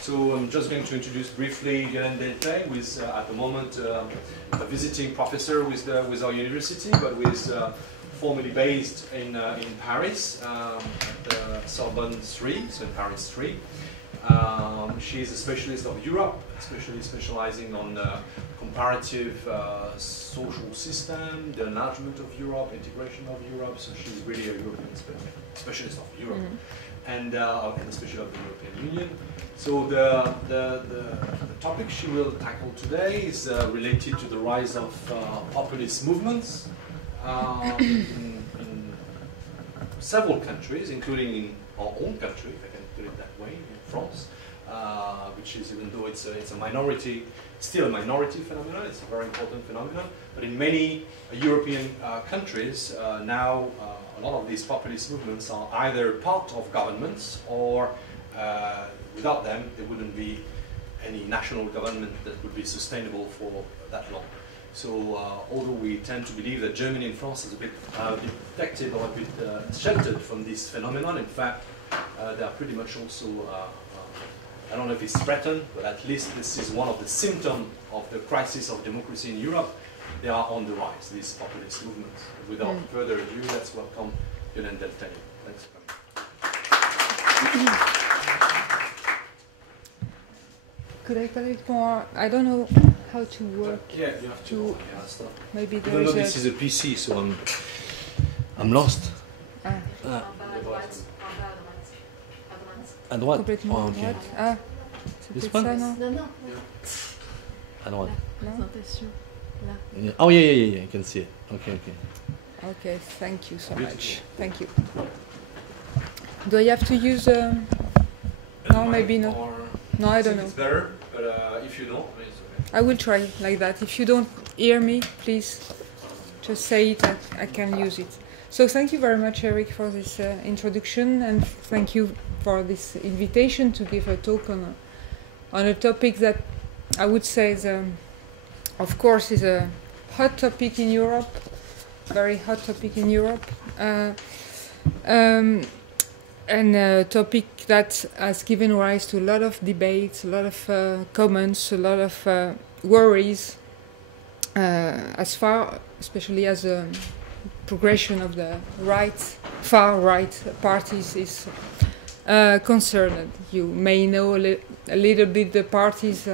So I'm just going to introduce briefly Yolande Deltay, who is at the moment a visiting professor with our university, but who is formerly based in Paris at the Sorbonne 3, so in Paris 3. She is a specialist of Europe, especially specializing on comparative social system, the enlargement of Europe, integration of Europe. So she's really a European specialist of Europe, and especially of the European Union. So the topic she will tackle today is related to the rise of populist movements in several countries, including in our own country, if I can put it that way, in France, which is, even though it's a minority, still a minority phenomenon, it's a very important phenomenon, but in many European countries now a lot of these populist movements are either part of governments or without them there wouldn't be any national government that would be sustainable for that long. So although we tend to believe that Germany and France is a bit protected or a bit sheltered from this phenomenon, in fact they are pretty much also, I don't know if it's threatened, but at least this is one of the symptoms of the crisis of democracy in Europe. They are on the rise, these populist movements. Without further ado, let's welcome Yolande Deltay. Thanks for coming. Could I tell it more? I don't know how to work. Yeah, you have to. Start. Maybe I don't know, this is a PC, so I'm lost. À droite. Complètement Oh, à okay. droite. Ah, This c'est one? ça, non? Non, non. À droite. Présentation. Là. Yeah. Oh yeah, I can see it. Okay. Okay, thank you so Beautiful. much. Thank you. Do I have to use? No, maybe not. No, I don't know. It's better, but if you don't, it's okay. I will try like that. If you don't hear me, please just say it. I can use it. So thank you very much, Eric, for this introduction, and thank you for this invitation to give a talk on a topic that I would say is, of course, is a hot topic in Europe, very hot topic in Europe, and a topic that has given rise to a lot of debates, a lot of comments, a lot of worries, as far, especially as a progression of the far right parties is concerned. You may know a little bit the parties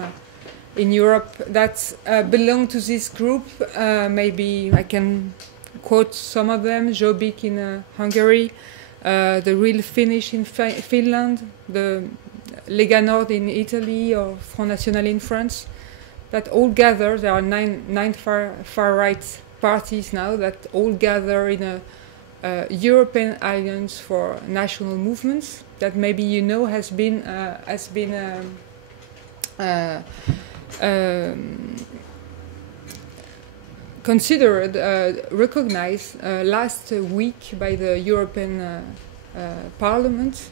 in Europe that belong to this group. Maybe I can quote some of them: Jobbik in Hungary, the Real Finish in Finland, the Lega Nord in Italy, or Front National in France. That all gather. There are nine far right parties now that all gather in a European Alliance for National Movements that maybe you know has been considered, recognized last week by the European Parliament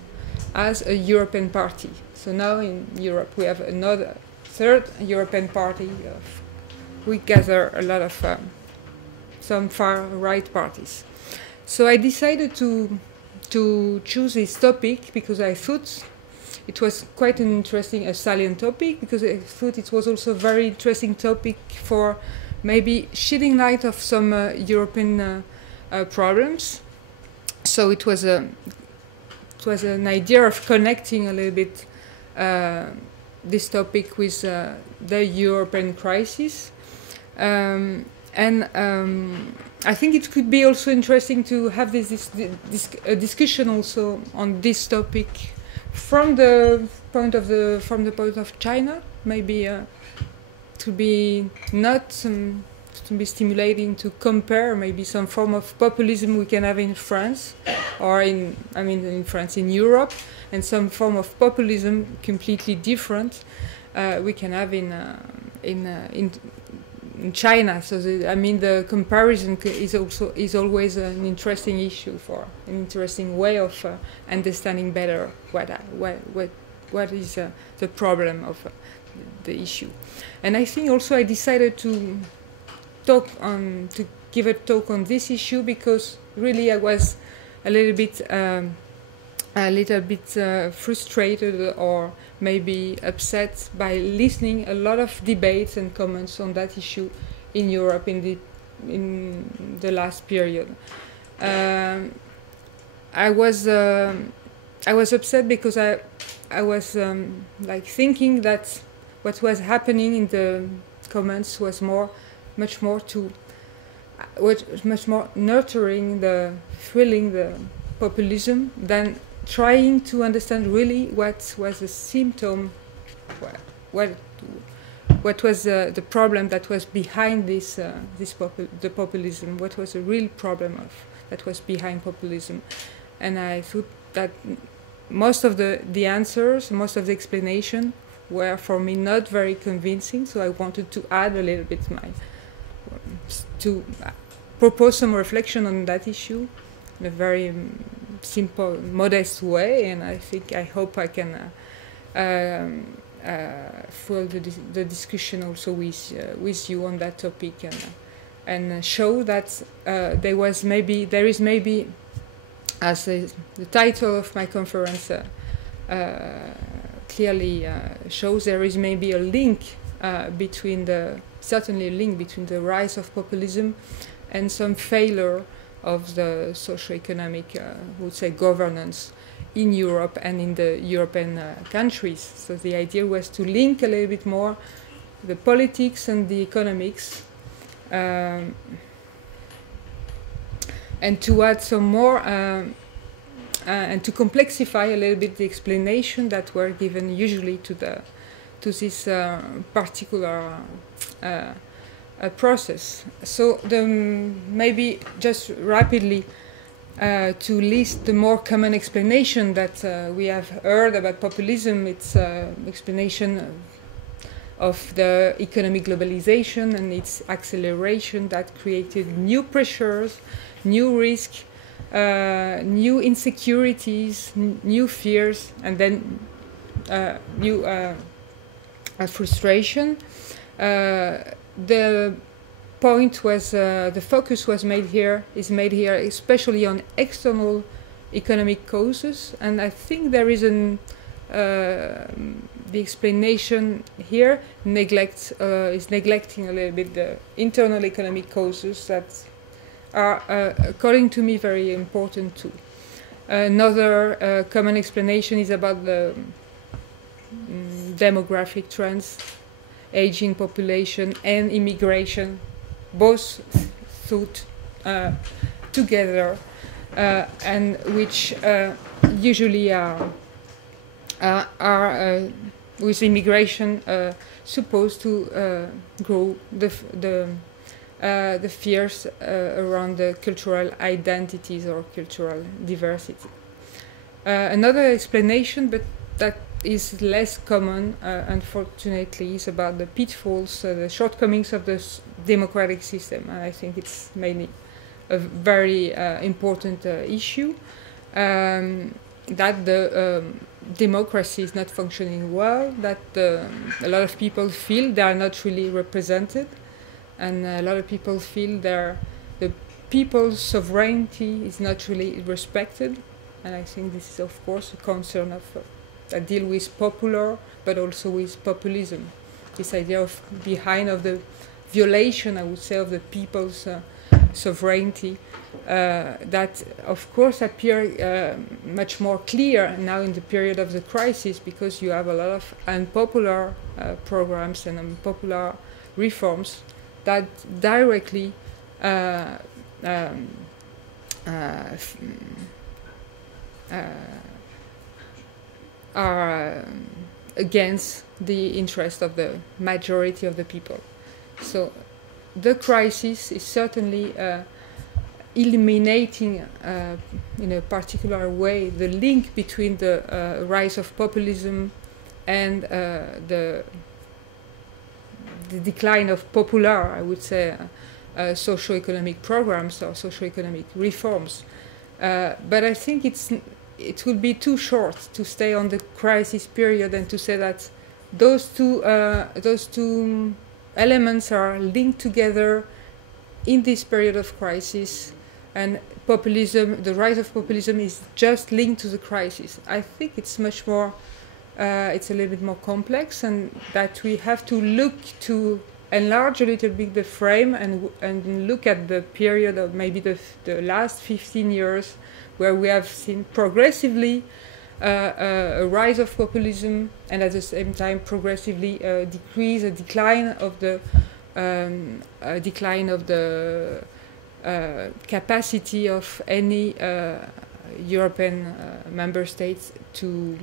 as a European party. So now in Europe we have another third European party. We gather a lot of some far-right parties. So I decided to choose this topic because I thought it was quite an interesting, a salient topic, because I thought it was also a very interesting topic for maybe shedding light of some European problems. So it was an idea of connecting a little bit this topic with the European crisis. I think it could be also interesting to have this discussion also on this topic from the point of China, maybe to be not to be stimulating to compare maybe some form of populism we can have in France, or in France, in Europe, and some form of populism completely different we can have in China. So the comparison is always an interesting issue, for an interesting way of understanding better what is the problem of the issue. And I think also I decided to give a talk on this issue because really I was a little bit a little bit frustrated or maybe upset by listening a lot of debates and comments on that issue in Europe in the last period. I was upset because I was like thinking that what was happening in the comments was much more nurturing fueling the populism than trying to understand really what was the symptom, what was the problem that was behind the populism, what was the real problem that was behind populism. And I thought that most of the answers, most of the explanation were for me not very convincing, so I wanted to add a little bit to propose some reflection on that issue in a very simple, modest way, and I hope I can fuel the discussion also with you on that topic, and show that there is maybe, as the title of my conference clearly shows, there is maybe a link certainly a link between the rise of populism and some failure of the socioeconomic, would say, governance in Europe and in the European countries. So the idea was to link a little bit more the politics and the economics, and to add some more, and to complexify a little bit the explanation that were given usually to this particular process. So maybe just rapidly to list the more common explanation that we have heard about populism. It's explanation of the economic globalization and its acceleration that created new pressures, new risks, new insecurities, new fears, and then new frustration. The point was, the focus is made here especially on external economic causes, and I think there is the explanation here is neglecting a little bit the internal economic causes that are, according to me, very important too. Another common explanation is about the demographic trends, aging population and immigration, both thought together, and which usually are with immigration supposed to grow the fears around the cultural identities or cultural diversity. Another explanation, but that is less common, unfortunately, is about the pitfalls, the shortcomings of the democratic system. And I think it's mainly a very important issue, that the democracy is not functioning well, that a lot of people feel they are not really represented, and a lot of people feel the people's sovereignty is not really respected. And I think this is, of course, a concern that deal with popular, but also with populism. This idea of the violation, I would say, of the people's sovereignty, that, of course, appear much more clear now in the period of the crisis, because you have a lot of unpopular programs and unpopular reforms that directly are against the interest of the majority of the people. So the crisis is certainly eliminating in a particular way the link between the rise of populism and the decline of popular, I would say, socioeconomic programs or socioeconomic reforms. But I think it would be too short to stay on the crisis period and to say that those two elements are linked together in this period of crisis, and populism, the rise of populism is just linked to the crisis. I think it's much more, it's a little bit more complex, and that we have to look to enlarge a little bit the frame and look at the period of maybe the last 15 years where we have seen progressively a rise of populism, and at the same time progressively a decline of the capacity of any European member states to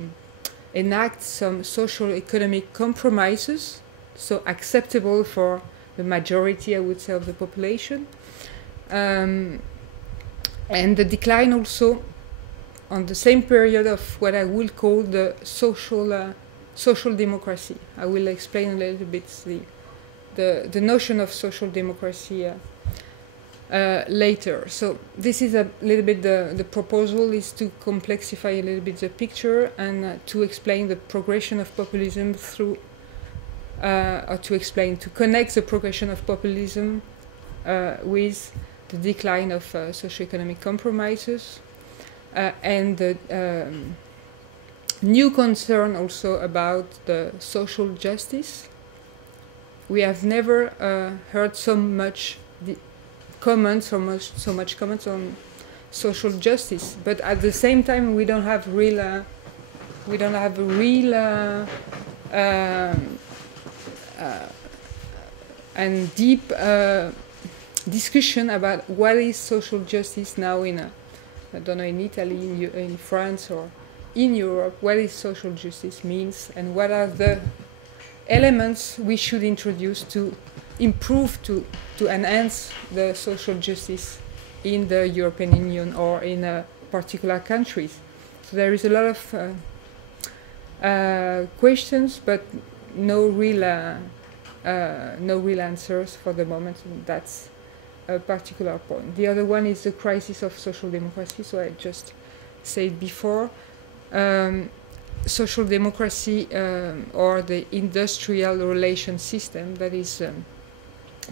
enact some socio-economic compromises, so acceptable for the majority, I would say, of the population, and the decline also on the same period of what I will call the social democracy. I will explain a little bit the notion of social democracy later. So this is a little bit the proposal is to complexify a little bit the picture and to explain the progression of populism through, or to connect the progression of populism with the decline of socioeconomic compromises and the new concern also about the social justice. We have never heard so much comments on social justice, but at the same time we don't have real and deep discussion about what is social justice now in I don't know, in Italy, in France, or in Europe, what is social justice means, and what are the elements we should introduce to improve, to enhance the social justice in the European Union or in particular countries. So there is a lot of questions, but no real answers for the moment. That's a particular point. The other one is the crisis of social democracy. So I just said before, social democracy or the industrial relation system that is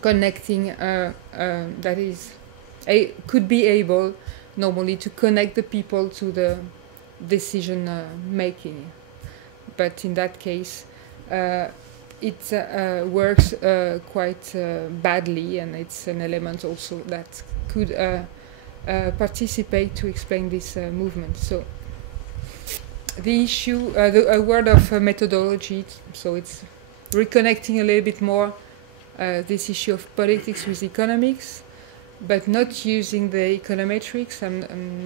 connecting, that is could be able normally to connect the people to the decision making, but in that case it works quite badly, and it's an element also that could participate to explain this movement. So the issue, a word of methodology, so it's reconnecting a little bit more this issue of politics with economics, but not using the econometrics. I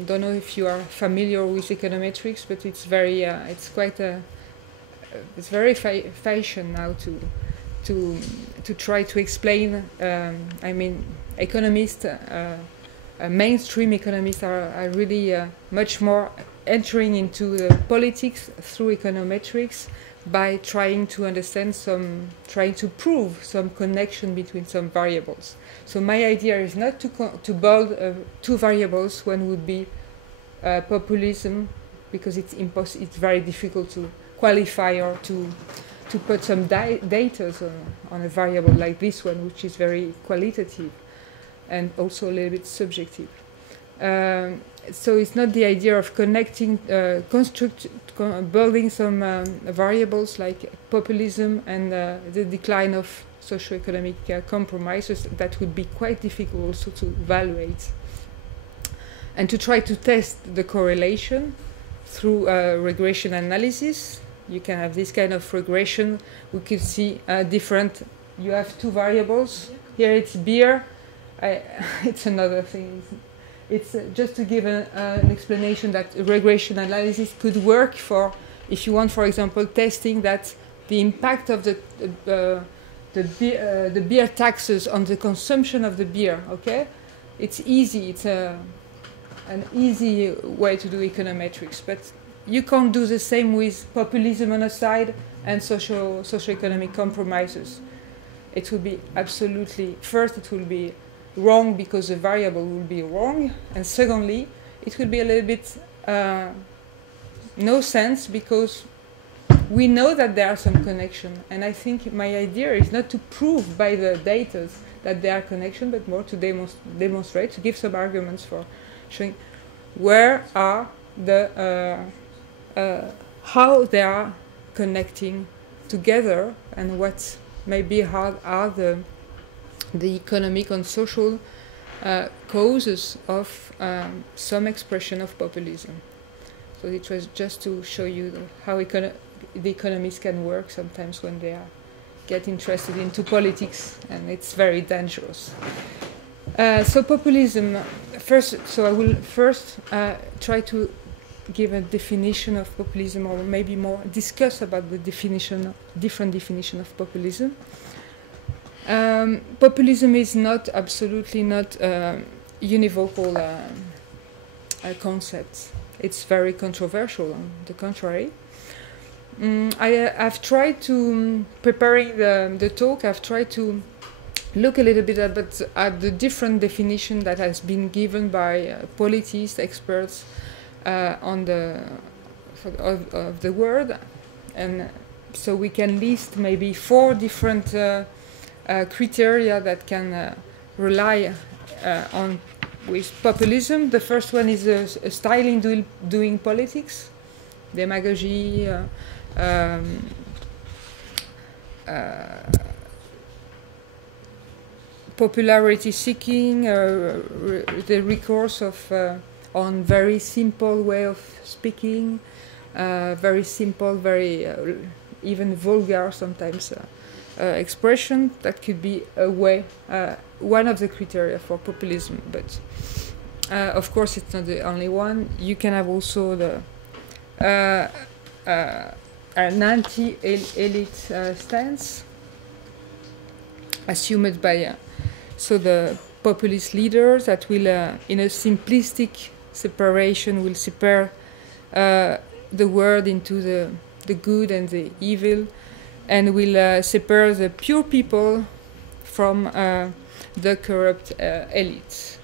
don't know if you are familiar with econometrics, but it's very, it's quite a, it's very fashion now to try to explain. I mean, economists, mainstream economists are really much more entering into the politics through econometrics by trying to understand trying to prove some connection between some variables. So my idea is not to build two variables. One would be populism, because it's very difficult to qualify or to put some data on a variable like this one, which is very qualitative and also a little bit subjective. So it's not the idea of connecting, building some variables like populism and the decline of socioeconomic compromises. That would be quite difficult also to evaluate, and to try to test the correlation through regression analysis. You can have this kind of regression. We could see different. You have two variables. Here it's beer. It's another thing. It's just to give an explanation that regression analysis could work for, if you want, for example, testing that the impact of the beer taxes on the consumption of the beer. Okay, it's easy. It's an easy way to do econometrics, but you can't do the same with populism on a side and socioeconomic compromises. It will be absolutely, first it will be wrong because the variable will be wrong, and secondly it will be a little bit no sense, because we know that there are some connection, and I think my idea is not to prove by the data that there are connections, but more to demonstrate, to give some arguments for showing where are the how they are connecting together, and what maybe how are the economic and social causes of some expression of populism. So it was just to show you how the economists can work sometimes when they get interested into politics, and it's very dangerous. So populism, first. So I will first try to give a definition of populism, or maybe more discuss about the different definition of populism. Populism is not absolutely not univocal concept. It's very controversial, on the contrary. I've tried to, preparing the talk, I've tried to look a little bit at the different definition that has been given by politists, experts of the word, and so we can list maybe 4 different criteria that can rely on with populism. The first one is a style in doing politics, demagogy, popularity seeking, the recourse of on very simple way of speaking, very simple, very even vulgar sometimes expression. That could be a way, one of the criteria for populism, but of course it's not the only one. You can have also the an anti-elite stance assumed by so the populist leaders that will in a simplistic separation will separate the world into the good and the evil, and will separate the pure people from the corrupt elites.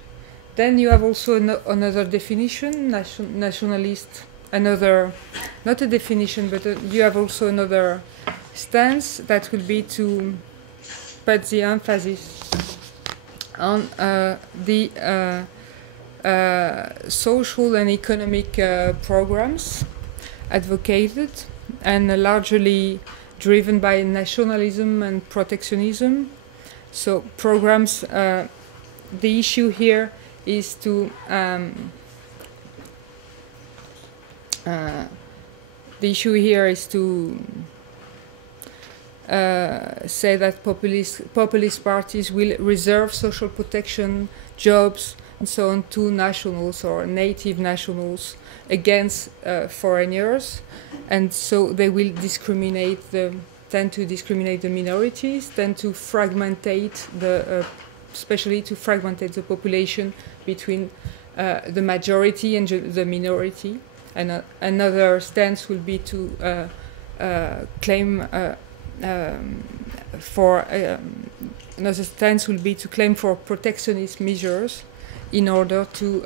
Then you have also another definition, nationalist, another, not a definition, but you have also another stance that will be to put the emphasis on the social and economic programs advocated and largely driven by nationalism and protectionism. So programs, the issue here is to say that populist parties will reserve social protection, jobs, and so on to nationals or native nationals against foreigners, and so they will tend to discriminate the minorities, tend to fragmentate especially to fragmentate the population between the majority and the minority. And another stance will be to claim another stance will be to claim for protectionist measures in order to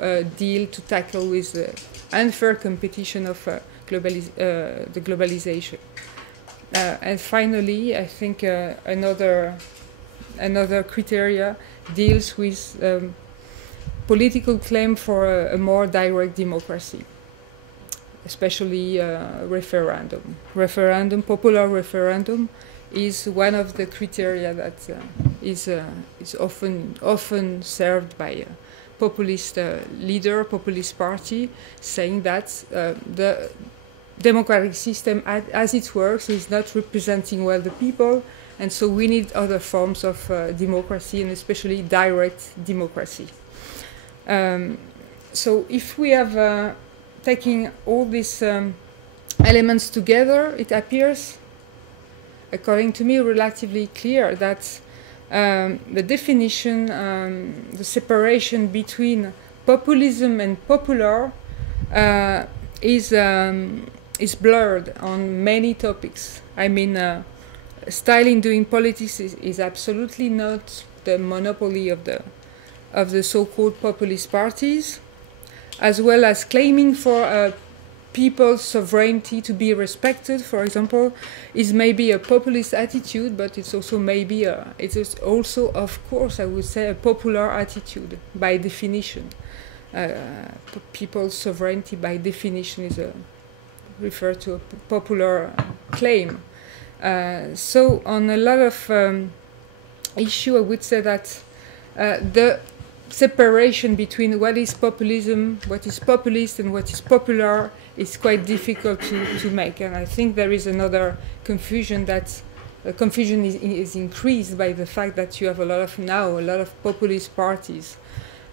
tackle with the unfair competition of the globalization. And finally, I think another criteria deals with political claim for a more direct democracy, especially referendum. Popular referendum is one of the criteria that is often served by populist populist party, saying that the democratic system as it works is not representing well the people, and so we need other forms of democracy, and especially direct democracy. So if we have taking all these elements together, it appears, according to me, relatively clear that the definition, the separation between populism and popular is blurred on many topics. I mean, style in doing politics is absolutely not the monopoly of the so-called populist parties, as well as claiming for people's sovereignty to be respected, for example, is maybe a populist attitude, but it's also maybe it is also, of course, I would say, a popular attitude by definition. People's sovereignty by definition is referred to a popular claim. So on a lot of issue, I would say that the separation between what is populism, what is populist, and what is popular is quite difficult to make. And I think there is another confusion that confusion is increased by the fact that you have a lot of populist parties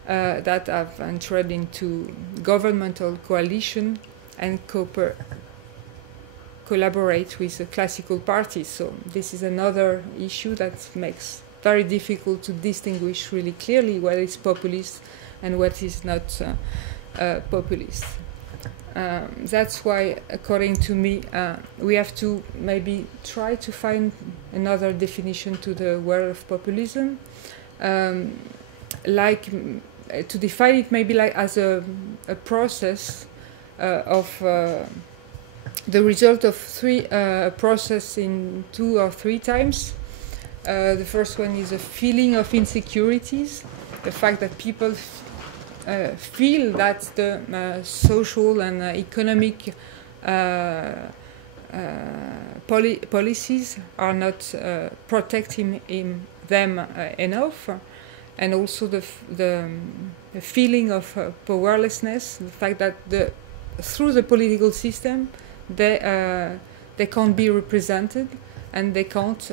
that have entered into governmental coalition and collaborate with the classical parties. So this is another issue that makes very difficult to distinguish really clearly what is populist and what is not populist. That's why, according to me, we have to maybe try to find another definition to the word of populism, like to define it maybe like as a process of the result of a process in 2 or 3 times. The first one is a feeling of insecurities, the fact that people feel that the social and economic policies are not protecting them enough, and also the feeling of powerlessness, the fact that through the political system they can't be represented, and they can't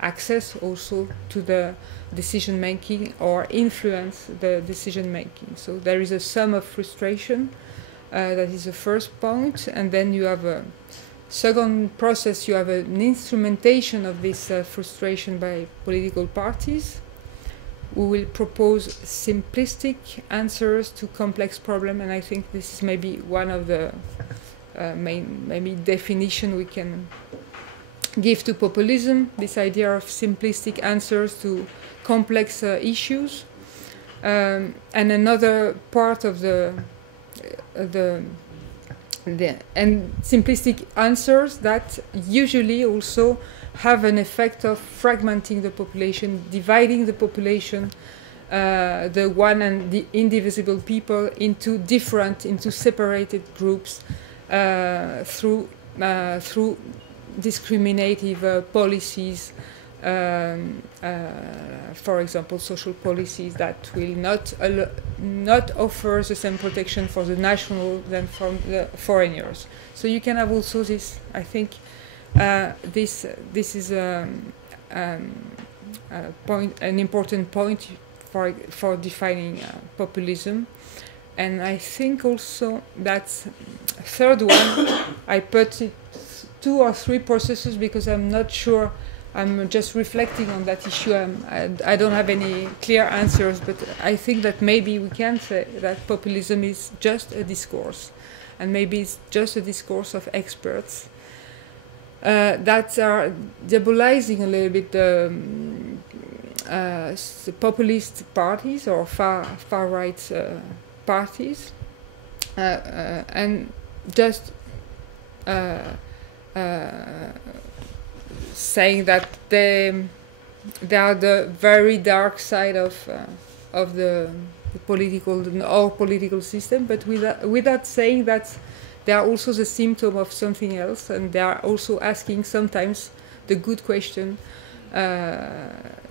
access also to the decision making or influence the decision making. So there is a sum of frustration. That is the first point, and then you have a second process. You have an instrumentation of this frustration by political parties, who will propose simplistic answers to complex problems, and I think this is maybe one of the main maybe definition we can give to populism, this idea of simplistic answers to complex issues. And another part of and simplistic answers that usually also have an effect of fragmenting the population, dividing the population, the one and the indivisible people into separated groups through discriminative policies, for example, social policies that will not offer the same protection for the national than from the foreigners. So you can have also this. I think this is an important point for defining populism. And I think also that third one, I put it 2 or 3 processes because I'm not sure. I'm just reflecting on that issue. I don't have any clear answers, but I think that maybe we can say that populism is just a discourse, and maybe it's just a discourse of experts that are diabolizing a little bit the populist parties or far right parties, and just saying that they are the very dark side of the political system, but without saying that they are also the symptom of something else, and they are also asking sometimes the good question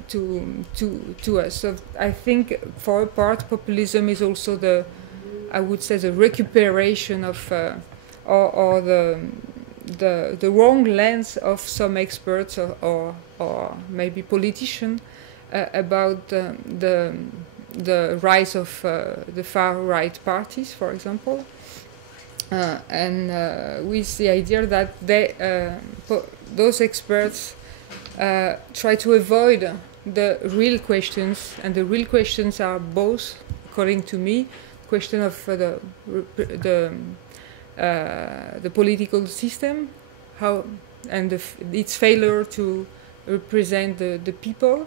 to us. So I think for a part, populism is also I would say the recuperation of or the wrong lens of some experts or maybe politicians about the rise of the far right parties, for example, and with the idea that those experts try to avoid the real questions, and the real questions are both, according to me, question of the political system, and its failure to represent the people,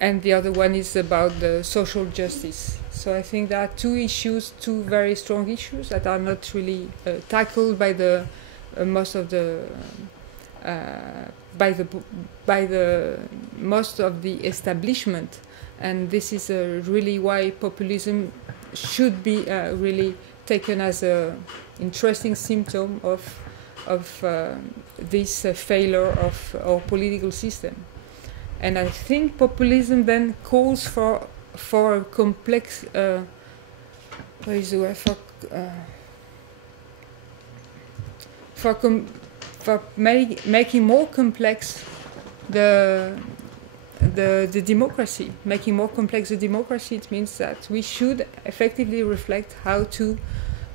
and the other one is about the social justice. So I think there are two issues, two very strong issues that are not really tackled by the most of the most of the establishment, and this is really why populism should be really taken as a interesting symptom of this failure of our political system. And I think populism then calls for a complex what is the word for making more complex the democracy. Making more complex the democracy, it means that we should effectively reflect how to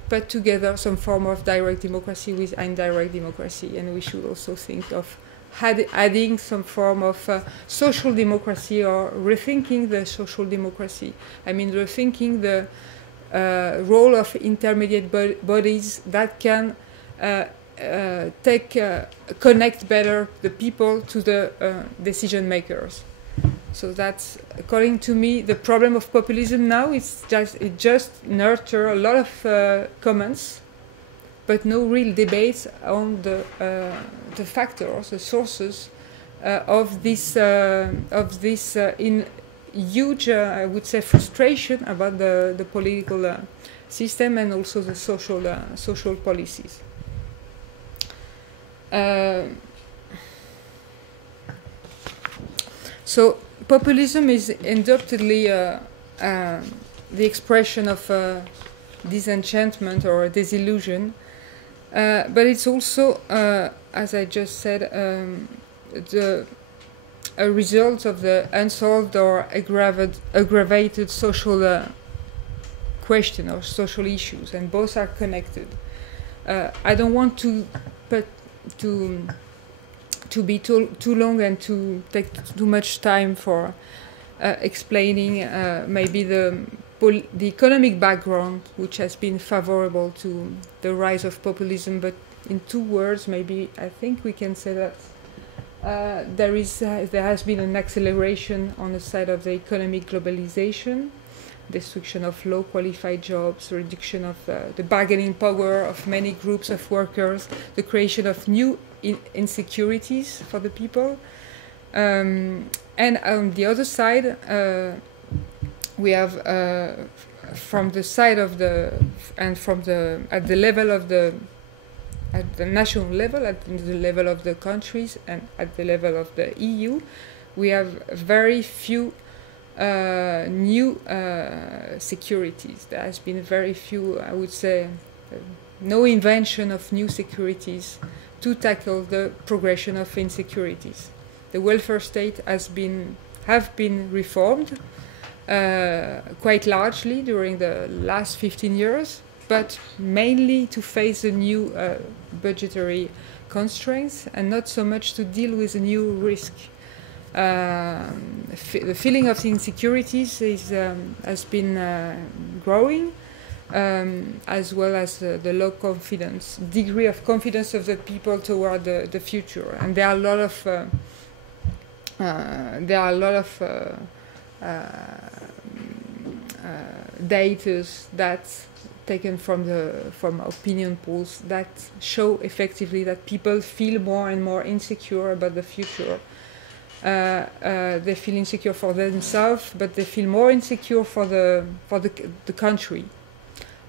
put together some form of direct democracy with indirect democracy, and we should also think of adding some form of social democracy, or rethinking the social democracy. I mean, rethinking the role of intermediate bodies that can connect better the people to the decision makers. So that's, according to me, the problem of populism now. It just nurtures a lot of comments, but no real debates on the factors, the sources of this in huge, I would say, frustration about the political system and also the social policies. So populism is undoubtedly the expression of disenchantment or disillusion, but it's also, as I just said, a result of the unsolved or aggravated social question or social issues, and both are connected. I don't want to be too long and to take too much time for explaining maybe the economic background which has been favorable to the rise of populism, but in 2 words maybe I think we can say that there has been an acceleration on the side of the economic globalization, destruction of low qualified jobs, reduction of the bargaining power of many groups of workers, the creation of new insecurities for the people, and on the other side we have from the side of the at the level of at the national level, at the level of the countries, and at the level of the EU, we have very few new securities. There has been very few, I would say, no invention of new securities to tackle the progression of insecurities. The welfare state have been reformed quite largely during the last 15 years, but mainly to face the new budgetary constraints and not so much to deal with the new risk. The feeling of insecurities has been growing, as well as the low degree of confidence of the people toward the future. And there are a lot of data that taken from opinion polls that show effectively that people feel more and more insecure about the future. They feel insecure for themselves, but they feel more insecure for the country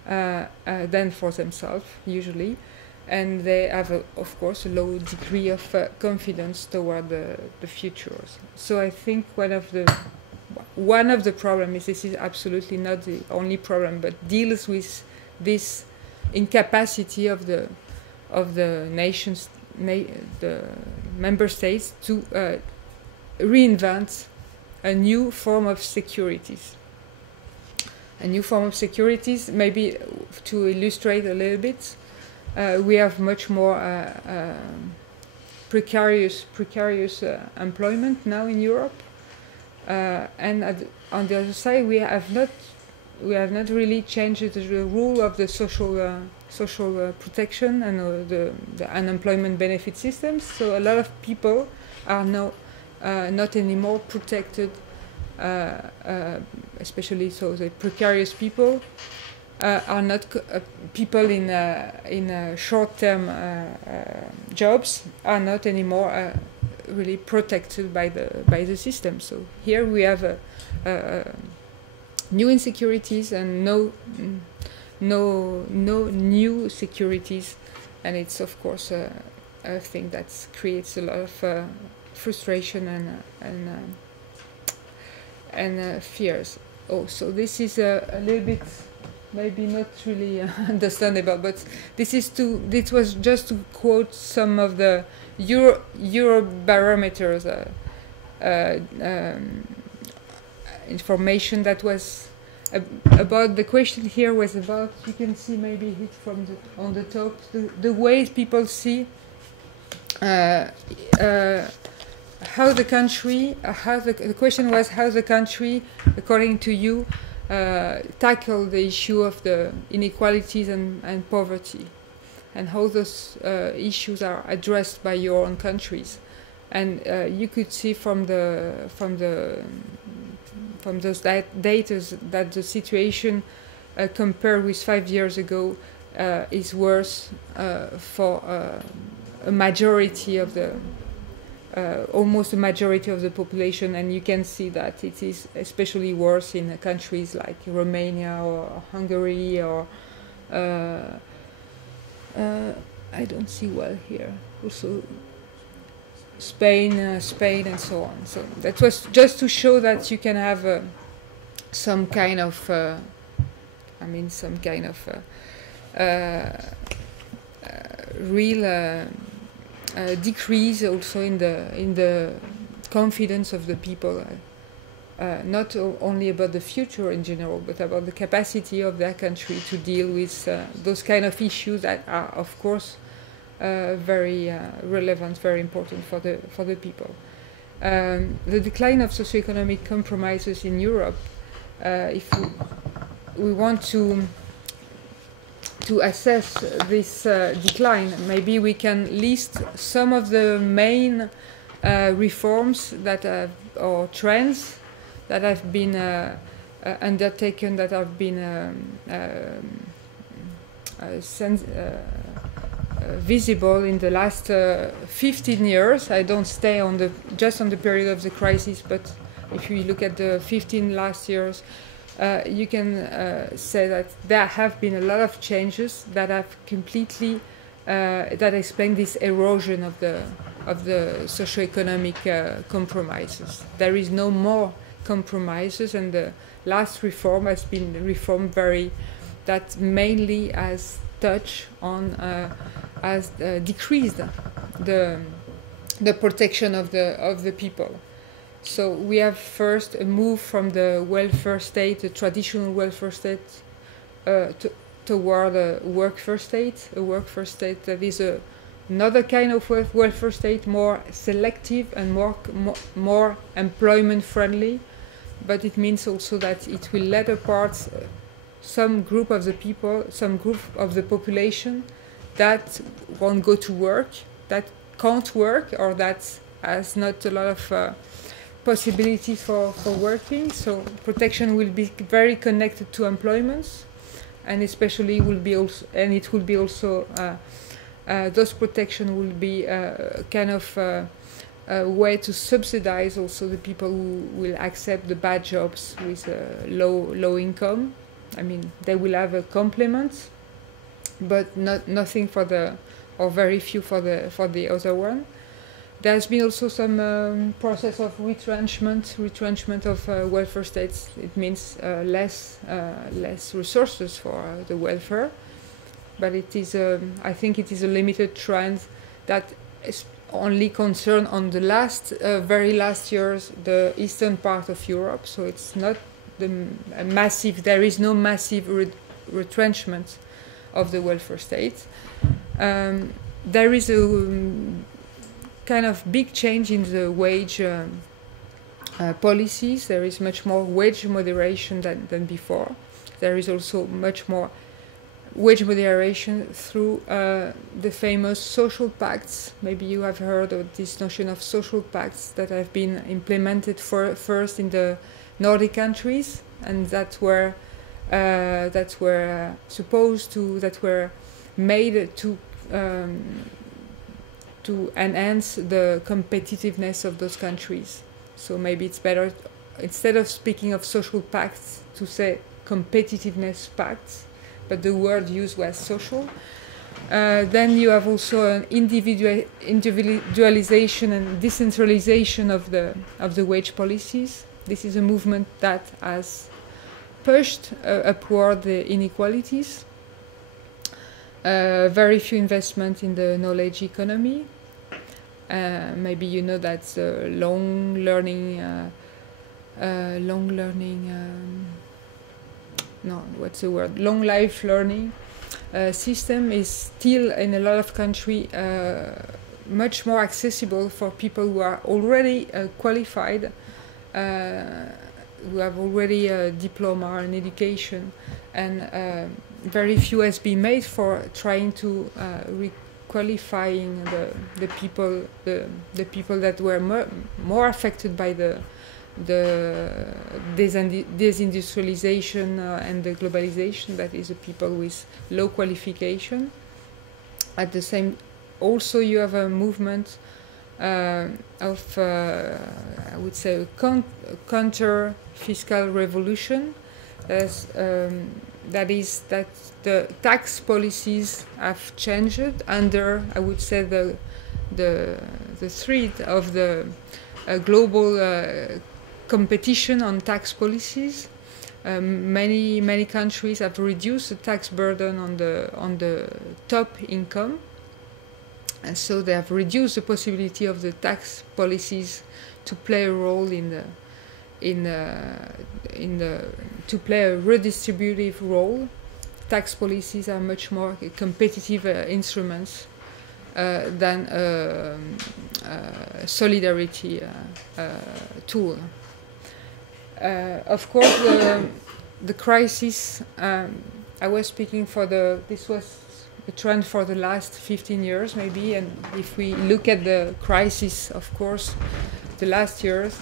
than for themselves usually, and they have of course a low degree of confidence toward the futures. So I think one of the problems is this is absolutely not the only problem, but deals with this incapacity of the nations, the member states to reinvent a new form of securities. A new form of securities, maybe to illustrate a little bit, we have much more precarious employment now in Europe, and on the other side we have not really changed the rule of the social protection and the unemployment benefit systems. So a lot of people are now not anymore protected especially so the precarious people, are not people in short-term jobs are not anymore really protected by the system. So here we have new insecurities and no new securities, and it's of course a thing that creates a lot of frustration and fears. Oh, so this is a little bit maybe not really understandable, but this was just to quote some of the Eurobarometers information that was about. The question here was about, you can see maybe hit from on the top, the ways people see how the country, the question was how the country, according to you, tackle the issue of the inequalities and poverty, and how those issues are addressed by your own countries. And you could see from those data that the situation compared with 5 years ago is worse for a majority of the almost a majority of the population, and you can see that it is especially worse in countries like Romania or Hungary or I don't see well here, also Spain and so on. So that was just to show that you can have some kind of real decrease also in the confidence of the people, not only about the future in general, but about the capacity of their country to deal with those kind of issues that are, of course, very relevant, very important for the people. The decline of socioeconomic compromises in Europe. If we want to assess this decline, maybe we can list some of the main reforms that have, or trends that have been undertaken, that have been visible in the last 15 years. I don't stay on just on the period of the crisis, but if you look at the 15 last years, you can say that there have been a lot of changes that have completely that explain this erosion of the socioeconomic compromises. There is no more compromises, and the last reform has been reformed that mainly has touched on has decreased the protection of the people. So we have first a move from the welfare state, the traditional welfare state, toward a workforce state. A workforce state that is another kind of welfare state, more selective and more employment friendly. But it means also that it will let apart some group of the people, some group of the population that won't go to work, that can't work, or that has not a lot of possibilities for working. So protection will be very connected to employments, and especially will be also, and it will be also those protection will be kind of a way to subsidize also the people who will accept the bad jobs with low income. I mean, they will have a complement, but nothing for or very few for the other one. There's been also some process of retrenchment of welfare states. It means less resources for the welfare, but it is I think it is a limited trend that is only concerned on the very last years, the eastern part of Europe. So it's not there is no massive retrenchment of the welfare state. There is a kind of big change in the wage policies. There is much more wage moderation than before. There is also much more wage moderation through the famous social pacts. Maybe you have heard of this notion of social pacts that have been implemented first in the Nordic countries, and that were made to enhance the competitiveness of those countries. So maybe it's better, instead of speaking of social pacts, to say competitiveness pacts, but the word used was social. Then you have also an individualization and decentralization of the wage policies. This is a movement that has pushed upward the inequalities. Very few investment in the knowledge economy. Maybe you know that long life learning system is still in a lot of countries much more accessible for people who are already qualified, who have already a diploma and education, and very few has been made for trying to requalifying the people that were more affected by the desindustrialization and the globalization, that is the people with low qualification. At the same, also you have a movement of I would say a counter fiscal revolution. That is that the tax policies have changed under, I would say, the threat of the global competition on tax policies. Many countries have reduced the tax burden on the top income, and so they have reduced the possibility of the tax policies to play a role to play a redistributive role. Tax policies are much more competitive instruments than solidarity tool. Of course, the crisis. I was speaking this was a trend for the last 15 years, maybe. And if we look at the crisis, of course, the last years,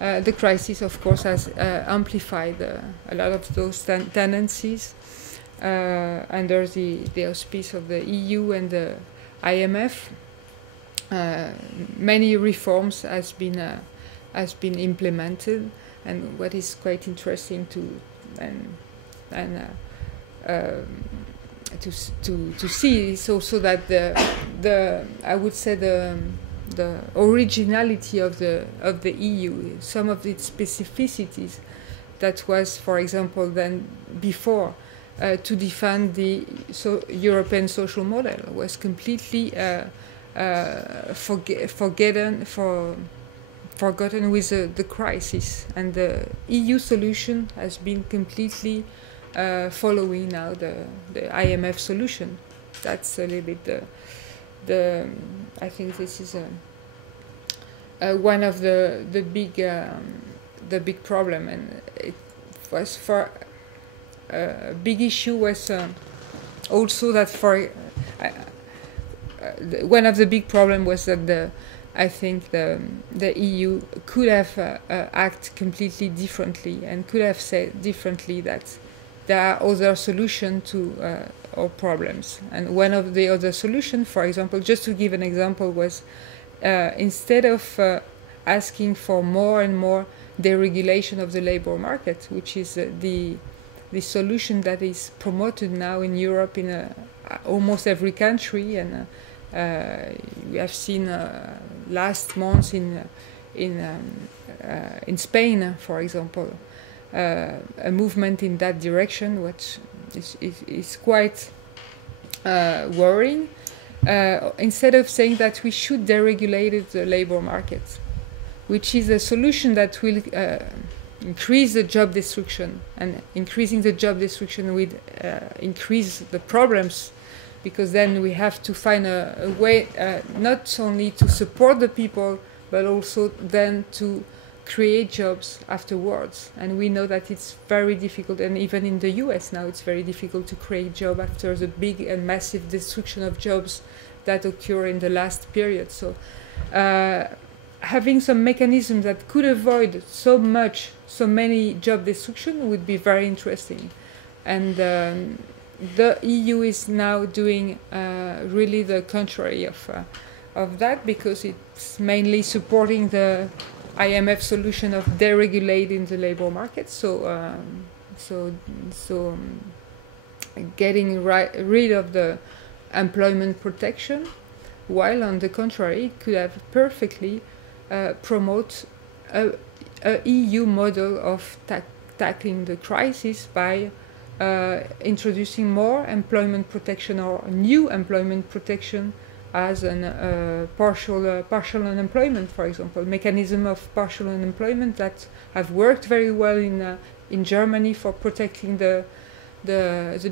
the crisis, of course, has amplified a lot of those tendencies under the auspice of the EU and the IMF. Many reforms has been implemented, and what is quite interesting to see is also that I would say the originality of the EU, some of its specificities, that was, for example, then before to defend the European social model, was completely forgotten with the crisis, and the EU solution has been completely following now the IMF solution. That's a little bit I think this is one of the big problem, and it was for a big issue was also that one of the big problem was that I think the EU could have acted completely differently, and could have said differently that there are other solutions to our problems. And one of the other solutions, for example, just to give an example, was instead of asking for more and more deregulation of the labor market, which is the solution that is promoted now in Europe in almost every country, and we have seen last month in Spain, for example, a movement in that direction, which is quite worrying. Instead of saying that we should deregulate the labor market, which is a solution that will increase the job destruction, and increasing the job destruction will increase the problems, because then we have to find a way not only to support the people, but also then to create jobs afterwards. And we know that it's very difficult, and even in the US now it's very difficult to create jobs after the big and massive destruction of jobs that occur in the last period. So having some mechanism that could avoid so many job destruction would be very interesting. And the EU is now doing really the contrary of that, because it's mainly supporting the IMF solution of deregulating the labor market. So getting rid of the employment protection, while on the contrary it could have perfectly promote a EU model of tackling the crisis by introducing more employment protection or new employment protection, as an partial unemployment, for example, mechanism of partial unemployment that have worked very well in Germany for protecting the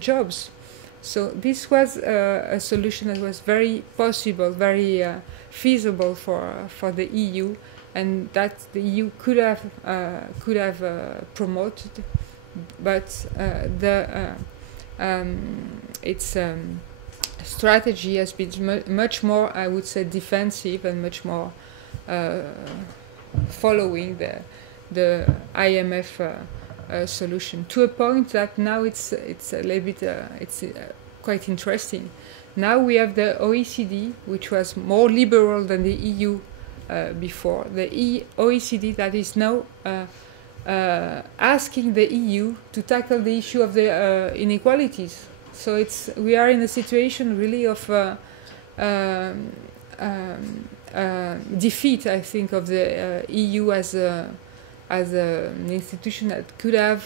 jobs. So this was a solution that was very possible, very feasible for the EU, and that the EU could have promoted, but its strategy has been much more, I would say, defensive, and much more following the IMF solution, to a point that now it's a little bit quite interesting. Now we have the OECD, which was more liberal than the EU before. The OECD that is now asking the EU to tackle the issue of the inequalities. So we are in a situation really of defeat, I think, of the EU as an institution that could have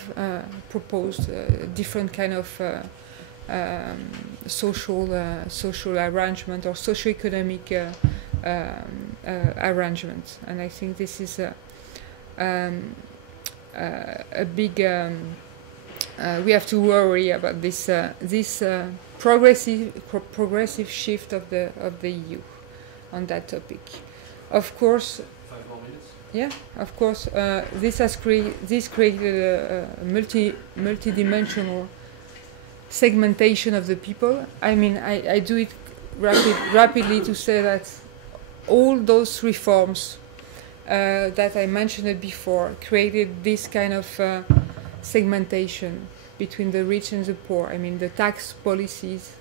proposed different kind of social arrangement or socioeconomic arrangement. And I think this is a big. We have to worry about this progressive shift of the EU on that topic. Of course. 5 more minutes. Yeah, of course. This created a multi-dimensional segmentation of the people. I mean, I do it rapidly to say that all those reforms that I mentioned before created this kind of segmentation between the rich and the poor. I mean, the tax policies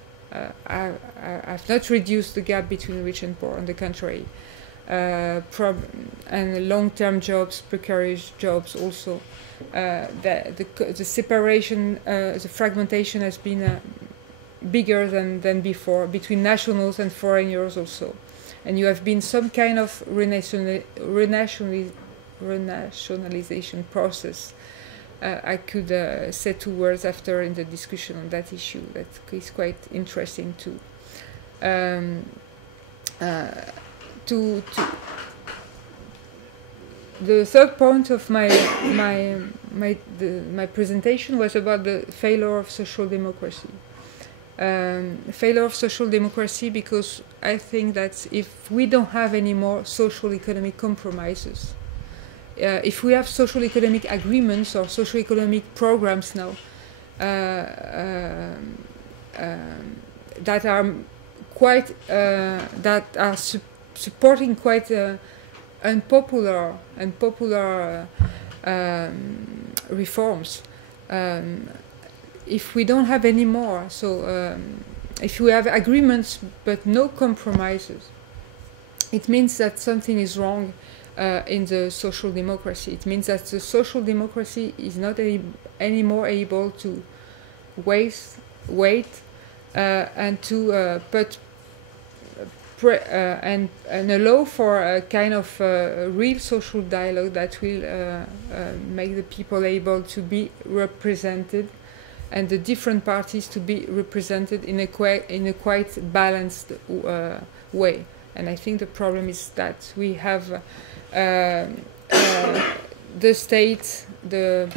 have not reduced the gap between rich and poor. On the contrary, and long-term jobs, precarious jobs also. The separation, the fragmentation has been bigger than before between nationals and foreigners also. And you have been some kind of renationalization process. I could say 2 words after in the discussion on that issue. That is quite interesting too. The third point of my presentation was about the failure of social democracy. Failure of social democracy, because I think that if we don't have any more social economic compromises, if we have social economic agreements or social economic programs now that are quite supporting quite unpopular reforms, if we don't have any more, so if we have agreements but no compromises, it means that something is wrong in the social democracy. It means that the social democracy is not any more able to wait and to and allow for a kind of real social dialogue that will make the people able to be represented, and the different parties to be represented in a quite balanced way. And I think the problem is that we have the state, the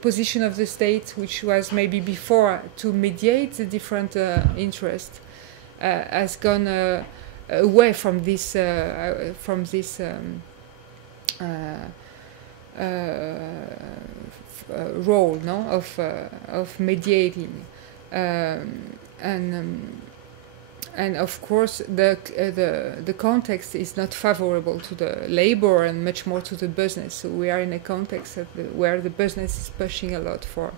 position of the state, which was maybe before to mediate the different interests, has gone away from this role, of mediating, and and of course the context is not favorable to the labor and much more to the business. So we are in a context where the business is pushing a lot for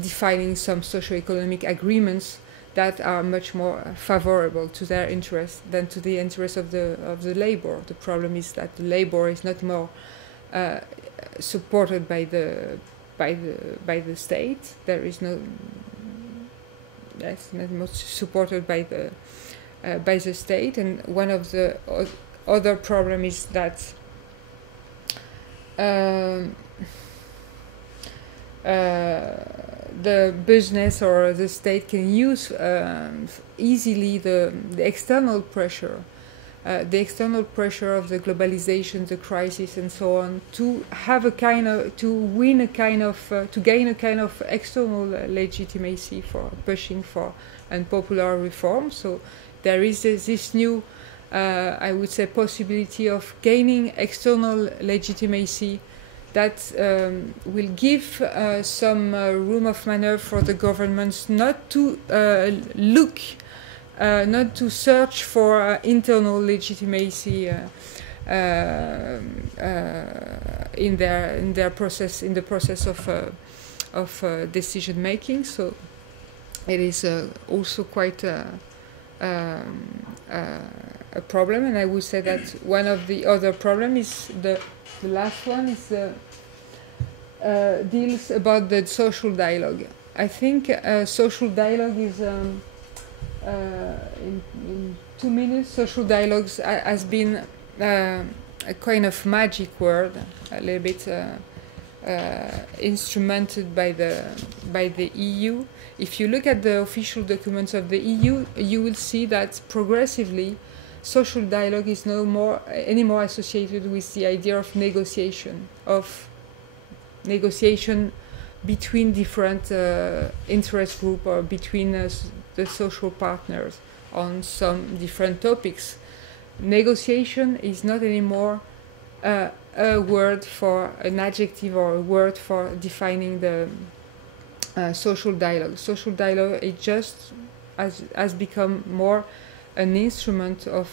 defining some socioeconomic agreements that are much more favorable to their interest than to the interest of the labor. The problem is that the labor is not more supported by the state. There is no. That's not much supported by the state, and one of the other problem is that the business or the state can use easily the external pressure, of the globalization, the crisis, and so on, to have a kind of, to gain a kind of external legitimacy for pushing for unpopular reform. So there is this new, I would say, possibility of gaining external legitimacy that will give some room of maneuver for the governments not to not to search for internal legitimacy in the process of decision making. So it is also quite a problem, and I would say that one of the other problems is the last one is deals about the social dialogue. I think social dialogue is in 2 minutes. Social dialogues has been a kind of magic word, a little bit instrumented by the EU. If you look at the official documents of the EU, you will see that progressively social dialogue is no more anymore associated with the idea of negotiation between different interest groups or between the social partners on some different topics. Negotiation is not anymore a word for an adjective or a word for defining the social dialogue. Social dialogue it just has become more an instrument of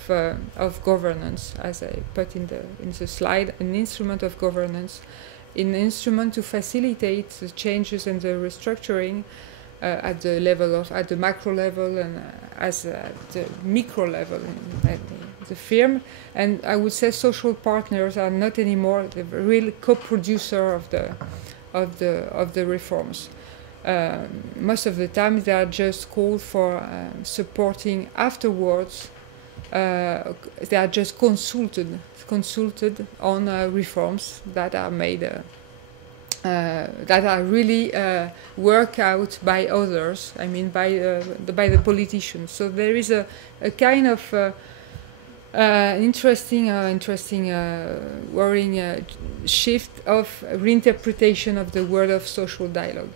governance, as I put in the slide, an instrument of governance, an instrument to facilitate the changes and the restructuring at the macro level and at the micro level at the firm. And I would say social partners are not anymore the real co-producer of the reforms. Most of the time they are just called for supporting afterwards. They are just consulted on reforms that are made that are really worked out by others. I mean, by the politicians. So there is a kind of interesting, worrying shift of reinterpretation of the word of social dialogue.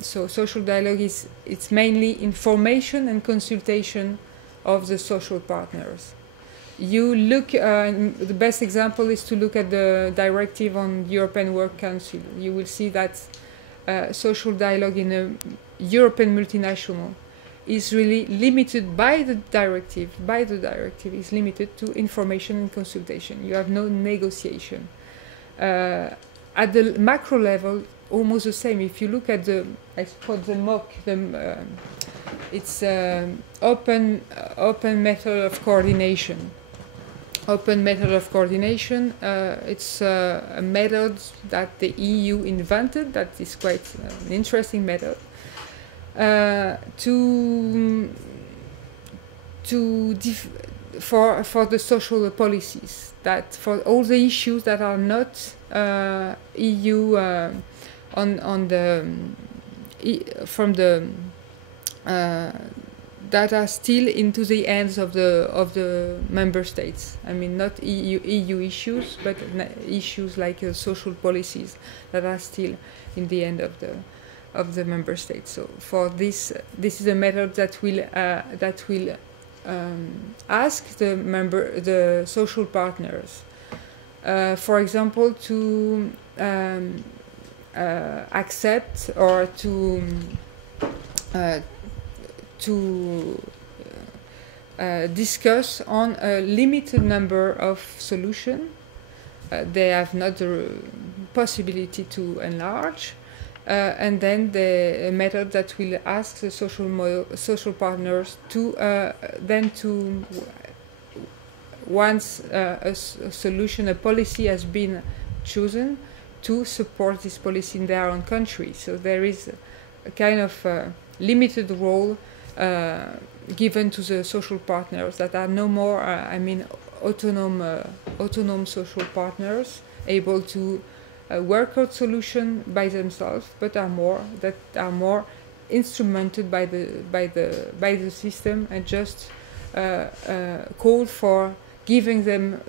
So social dialogue it's mainly information and consultation of the social partners. You look, the best example is to look at the directive on European Work Council. You will see that social dialogue in a European multinational is really limited by the directive. Is limited to information and consultation. You have no negotiation. At the macro level, almost the same. If you look at I suppose the MOC, it's open method of coordination. Open method of coordination. It's a method that the EU invented. That is quite an interesting method for the social policies. That for all the issues that are not EU that are still into the hands of the member states. I mean, not EU issues, but issues like social policies that are still in the hand of the member states. So for this is a method that will ask the social partners, for example, to accept or to to discuss on a limited number of solutions. They have not the possibility to enlarge, and then the method that will ask the social partners to once a solution, a policy has been chosen, to support this policy in their own country. So there is a kind of limited role given to the social partners that are no more, autonomous social partners able to work out solution by themselves, but are more instrumented by the system, and just call for given their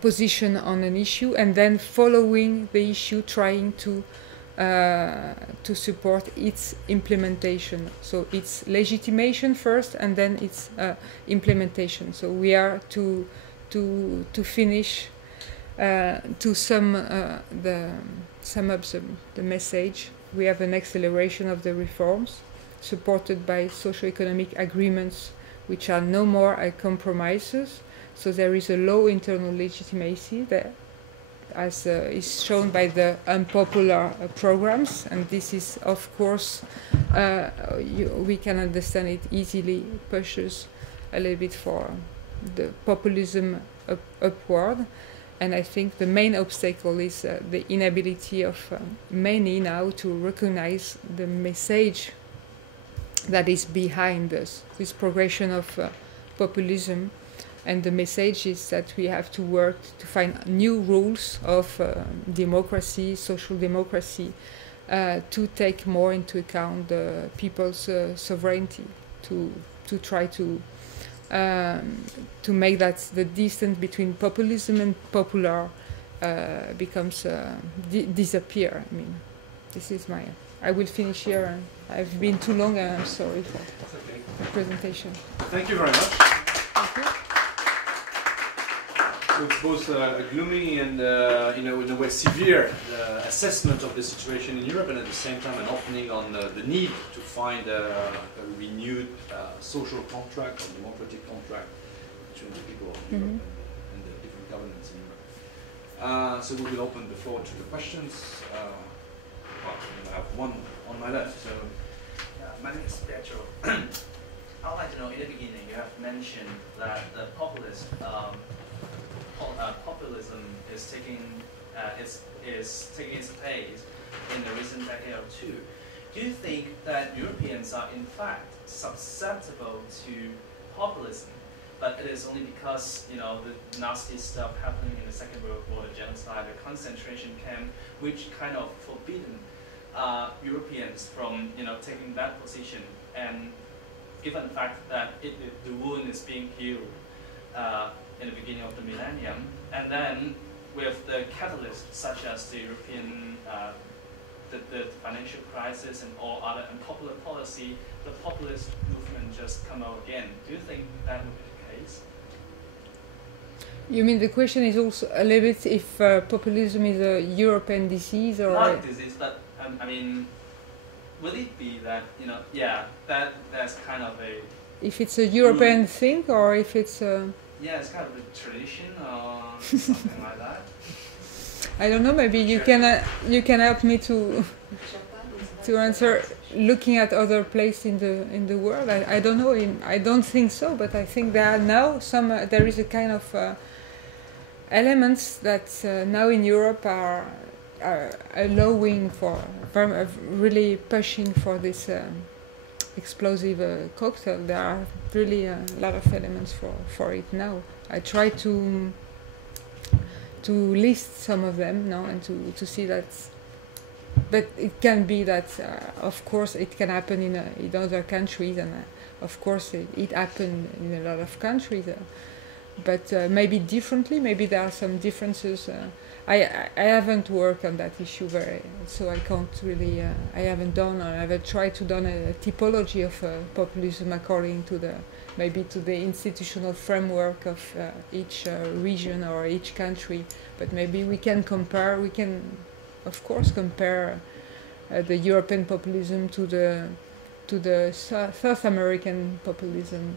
position on an issue, and then following the issue, trying to support its implementation. So its legitimation first, and then its implementation. So we are to finish to sum up the message. We have an acceleration of the reforms, supported by socioeconomic agreements, which are no more compromises. So there is a low internal legitimacy that, as is shown by the unpopular programs, and this is, of course, we can understand it easily, pushes a little bit for the populism upward. And I think the main obstacle is the inability of many now to recognize the message that is behind this progression of populism. And the message is that we have to work to find new rules of democracy, social democracy, to take more into account the people's sovereignty, to try to make that the distance between populism and popular becomes disappear. I mean, this is my. I will finish here. I've been too long, and I'm sorry for the presentation. Thank you very much. Thank you. So it's both a gloomy and, in a way, severe assessment of the situation in Europe, and at the same time an opening on the need to find a renewed social contract or democratic contract between the people of Europe and the different governments in Europe. So we will open the floor to the questions. Well, I have one on my left. So, my name is Pietro. I would like to know, in the beginning, you have mentioned that the populism is taking its place in the recent decade or two. Do you think that Europeans are in fact susceptible to populism, but it is only because the nasty stuff happening in the Second World War, the genocide, the concentration camp, which kind of forbidden Europeans from taking that position, and given the fact that the wound is being healed in the beginning of the millennium, and then with the catalysts such as the European, the financial crisis and all other unpopular policy, the populist movement just come out again. Do you think that would be the case? You mean the question is also a little bit if populism is a European disease or not a disease, but I mean, will it be that that's kind of a if it's a European thing, or if it's a it's kind of a tradition or something like that. I don't know. Maybe you can help me to answer. Looking at other places in the world, I don't know. I don't think so, but I think there are now some. There is a kind of elements that now in Europe are allowing for really pushing for this explosive cocktail. There are really a lot of elements for it now. I try to list some of them now and to see that. But it can be that, of course, it can happen in other countries, and of course it happened in a lot of countries. But maybe differently. Maybe there are some differences. I haven't worked on that issue so I can't really. I haven't tried to done a typology of populism according to the institutional framework of each region or each country. But maybe we can compare. We can, of course, compare the European populism to the South American populism.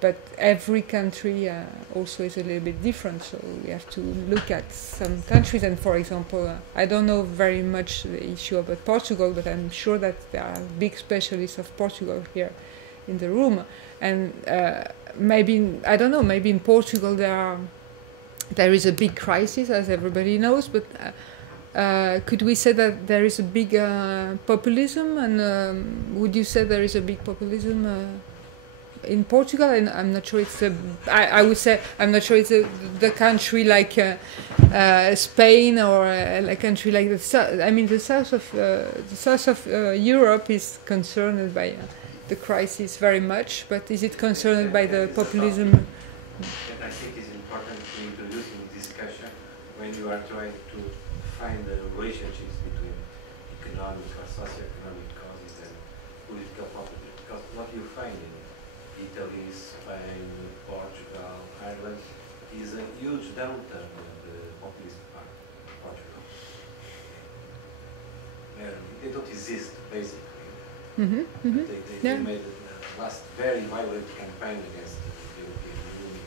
But every country also is a little bit different, so we have to look at some countries. And for example, I don't know very much the issue about Portugal, but I'm sure that there are big specialists of Portugal here in the room. And maybe, I don't know, maybe in Portugal there is a big crisis, as everybody knows, but could we say that there is a big populism? And would you say there is a big populism in Portugal? And I'm not sure it's I would say I'm not sure it's the country like Spain or a country like the south. I mean, the south of Europe is concerned by the crisis very much, but is it concerned by the populism? And I think it's important to introduce in discussion when you are trying to find the relationships between economic or socioeconomic causes and political populism. Because what you find in Italy, Spain, Portugal, Ireland is a huge downturn of the populist part of Portugal. They don't exist, basically. They made a last very violent campaign against the European Union.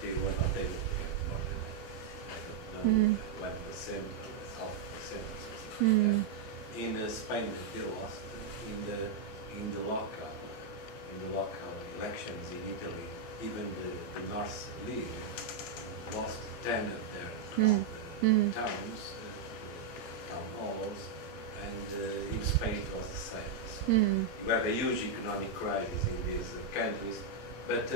They were not able to get more than, I don't know, 1%, half percent or something like that. In Spain, they lost. In the local elections in Italy, even the North League lost 10 of their 12 towns, town halls, and in Spain it was the same. So you have a huge economic crisis in these countries, but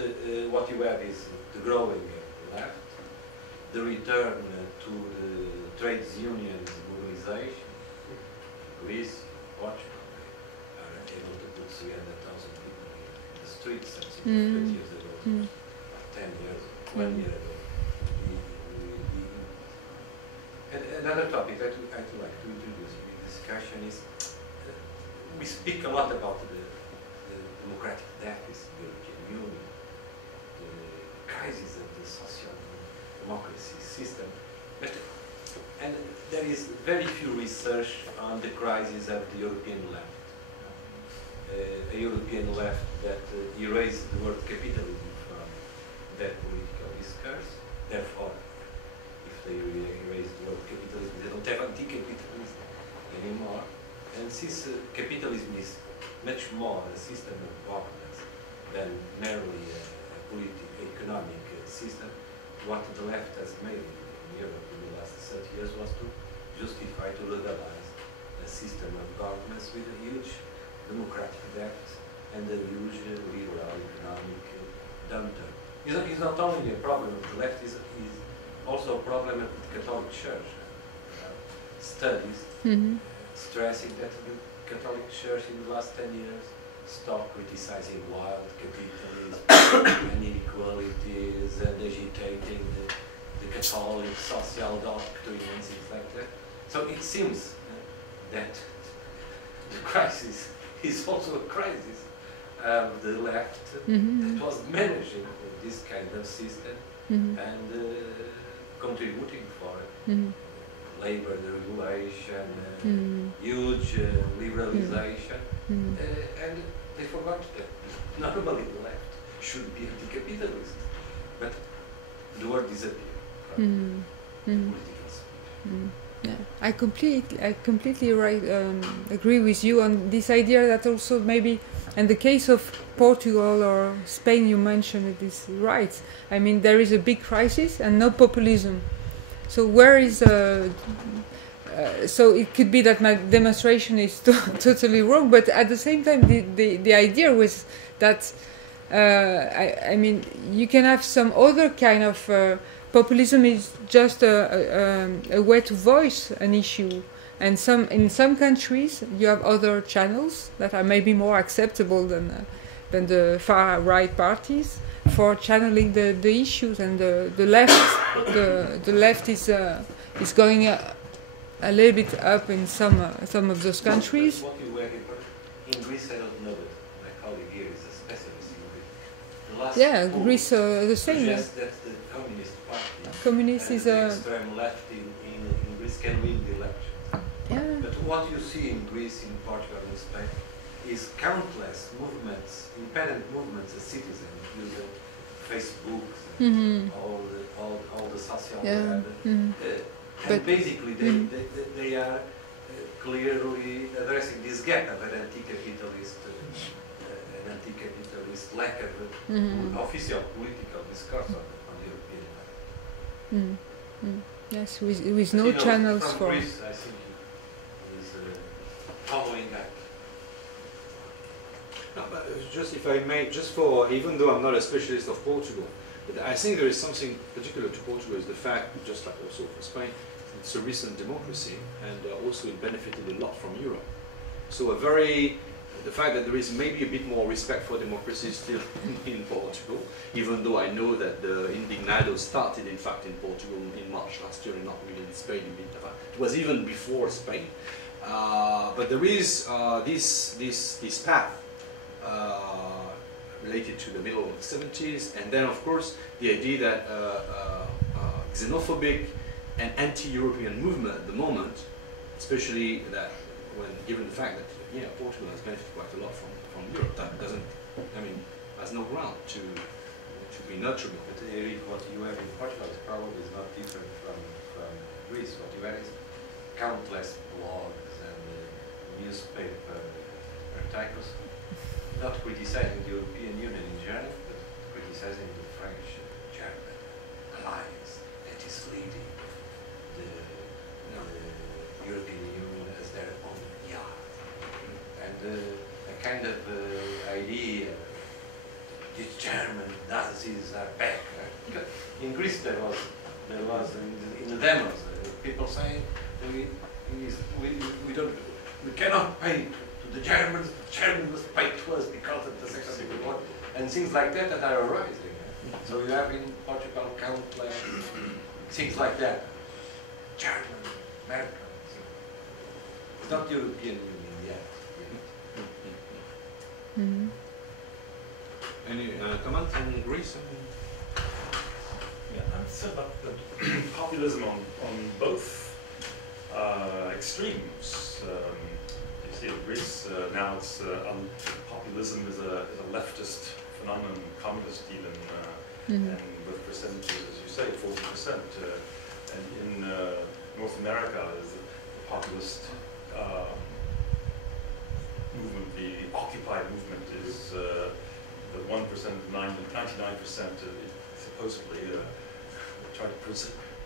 what you have is the growing left, the return to the trade unions mobilization. Greece, Portugal, are able to put 300,000 people in the streets, something 20 years ago, 10 years, 1 year ago. And another topic I'd like to introduce in the discussion is we speak a lot about the democratic deficit of the European Union, the crisis of the social democracy system, and there is very few research on the crisis of the European left. A European left that erased the word capitalism from their political discourse. Therefore, if they erase the word capitalism, they don't have anti-capitalism anymore. And since capitalism is much more a system of governance than merely a economic system, what the left has made in Europe in the last 30 years was to justify, to legalize a system of governance with a huge democratic debt and a huge liberal economic downturn. It's not only a problem of the left, it's also a problem of the Catholic Church. Studies stressing that the Catholic Church in the last 10 years stopped criticizing wild capitalism and inequalities and agitating the Catholic social doctrine and things like that. So it seems that the crisis is also a crisis of the left that was managing this kind of system and contributing for it. Labor regulation, huge liberalization, and they forgot that normally the left should be anti-capitalist, but the word disappeared from political speech. Yeah, I completely agree with you on this idea that also maybe in the case of Portugal or Spain you mentioned it is right. I mean there is a big crisis and no populism. So where is so it could be that my demonstration is totally wrong, but at the same time the idea was that I mean you can have some other kind of populism is just a way to voice an issue, and in some countries you have other channels that are maybe more acceptable than the far right parties for channeling the issues, and the left is going a little bit up in some of those countries. What you were in Greece, I don't know, but my colleague here is a specialist in Greece. The last Yeah, Greece the same. suggests that the Communist Party Communist and is the a extreme left in Greece can win the election. yeah. But what you see in Greece, in Portugal, in Spain, is countless movements, independent movements as citizens using Facebook, all the social media. And basically they are clearly addressing this gap of an anti-capitalist lack of official political discourse on the European level. Yes, with no channels from for... Greece, I think is following that. No, but just if I may, just for, even though I'm not a specialist of Portugal, but I think there is something particular to Portugal is the fact, just like also for Spain, it's a recent democracy, and also it benefited a lot from Europe. So the fact that there is maybe a bit more respect for democracy still in Portugal, even though I know that the Indignado started in fact in Portugal in March last year and not really in Spain. It was even before Spain. But there is this path related to the middle of the 70s, and then of course the idea that xenophobic and anti-European movement at the moment, especially that given the fact that Portugal has benefited quite a lot from Europe, that doesn't, has no ground to be nurturable. But Eric, what you have in Portugal is probably not different from Greece. What you have is countless blogs and newspaper articles, not criticizing the European Union in general, but criticizing the French-German alliance that is leading the European Union as their own yard. And a kind of idea, the German Nazis are back. In Greece there was in the demos people saying we cannot pay to the Germans. The Germans must pay to us because of the Second Civil War and things like that that are arising. So you have in Portugal countless things like that. German, American. It's not European Union yet. Any comment on Greece? Yeah, I'm sad about the populism on both extremes. You see, in Greece now it's populism is a leftist phenomenon, communist even, and with percentages, as you say, 40%. And in North America, is the populist movement, the Occupy movement, is the 1%, 99% supposedly try to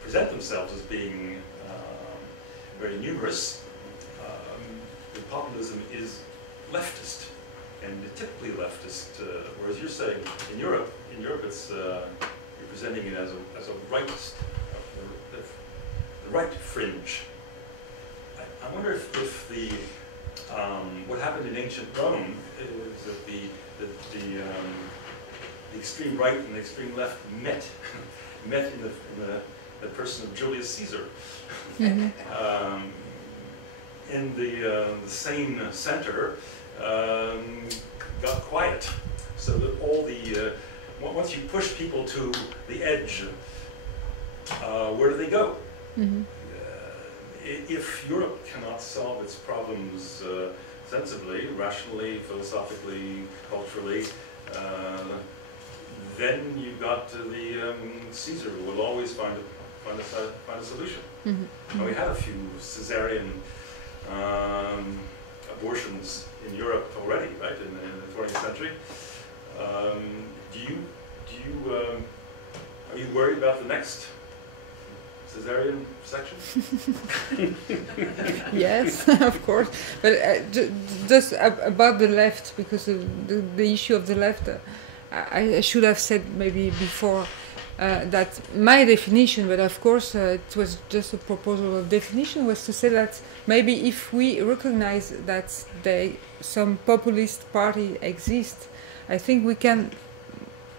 present themselves as being very numerous. The populism is leftist, and typically leftist, whereas you're saying in Europe it's you're presenting it as a rightist, the right fringe. I wonder if the what happened in ancient Rome is that the extreme right and the extreme left met in the person of Julius Caesar. In the same center got quiet, so that all the once you push people to the edge, where do they go? If Europe cannot solve its problems sensibly, rationally, philosophically, culturally, then you've got the Caesar who will always find a solution. And we had a few Caesarean abortions in Europe already, right, in the 20th century. Are you worried about the next Caesarean section? Yes, of course. But just about the left, because the issue of the left, I should have said maybe before that my definition, but of course it was just a proposal of definition, was to say that maybe if we recognize that some populist party exists, I think we can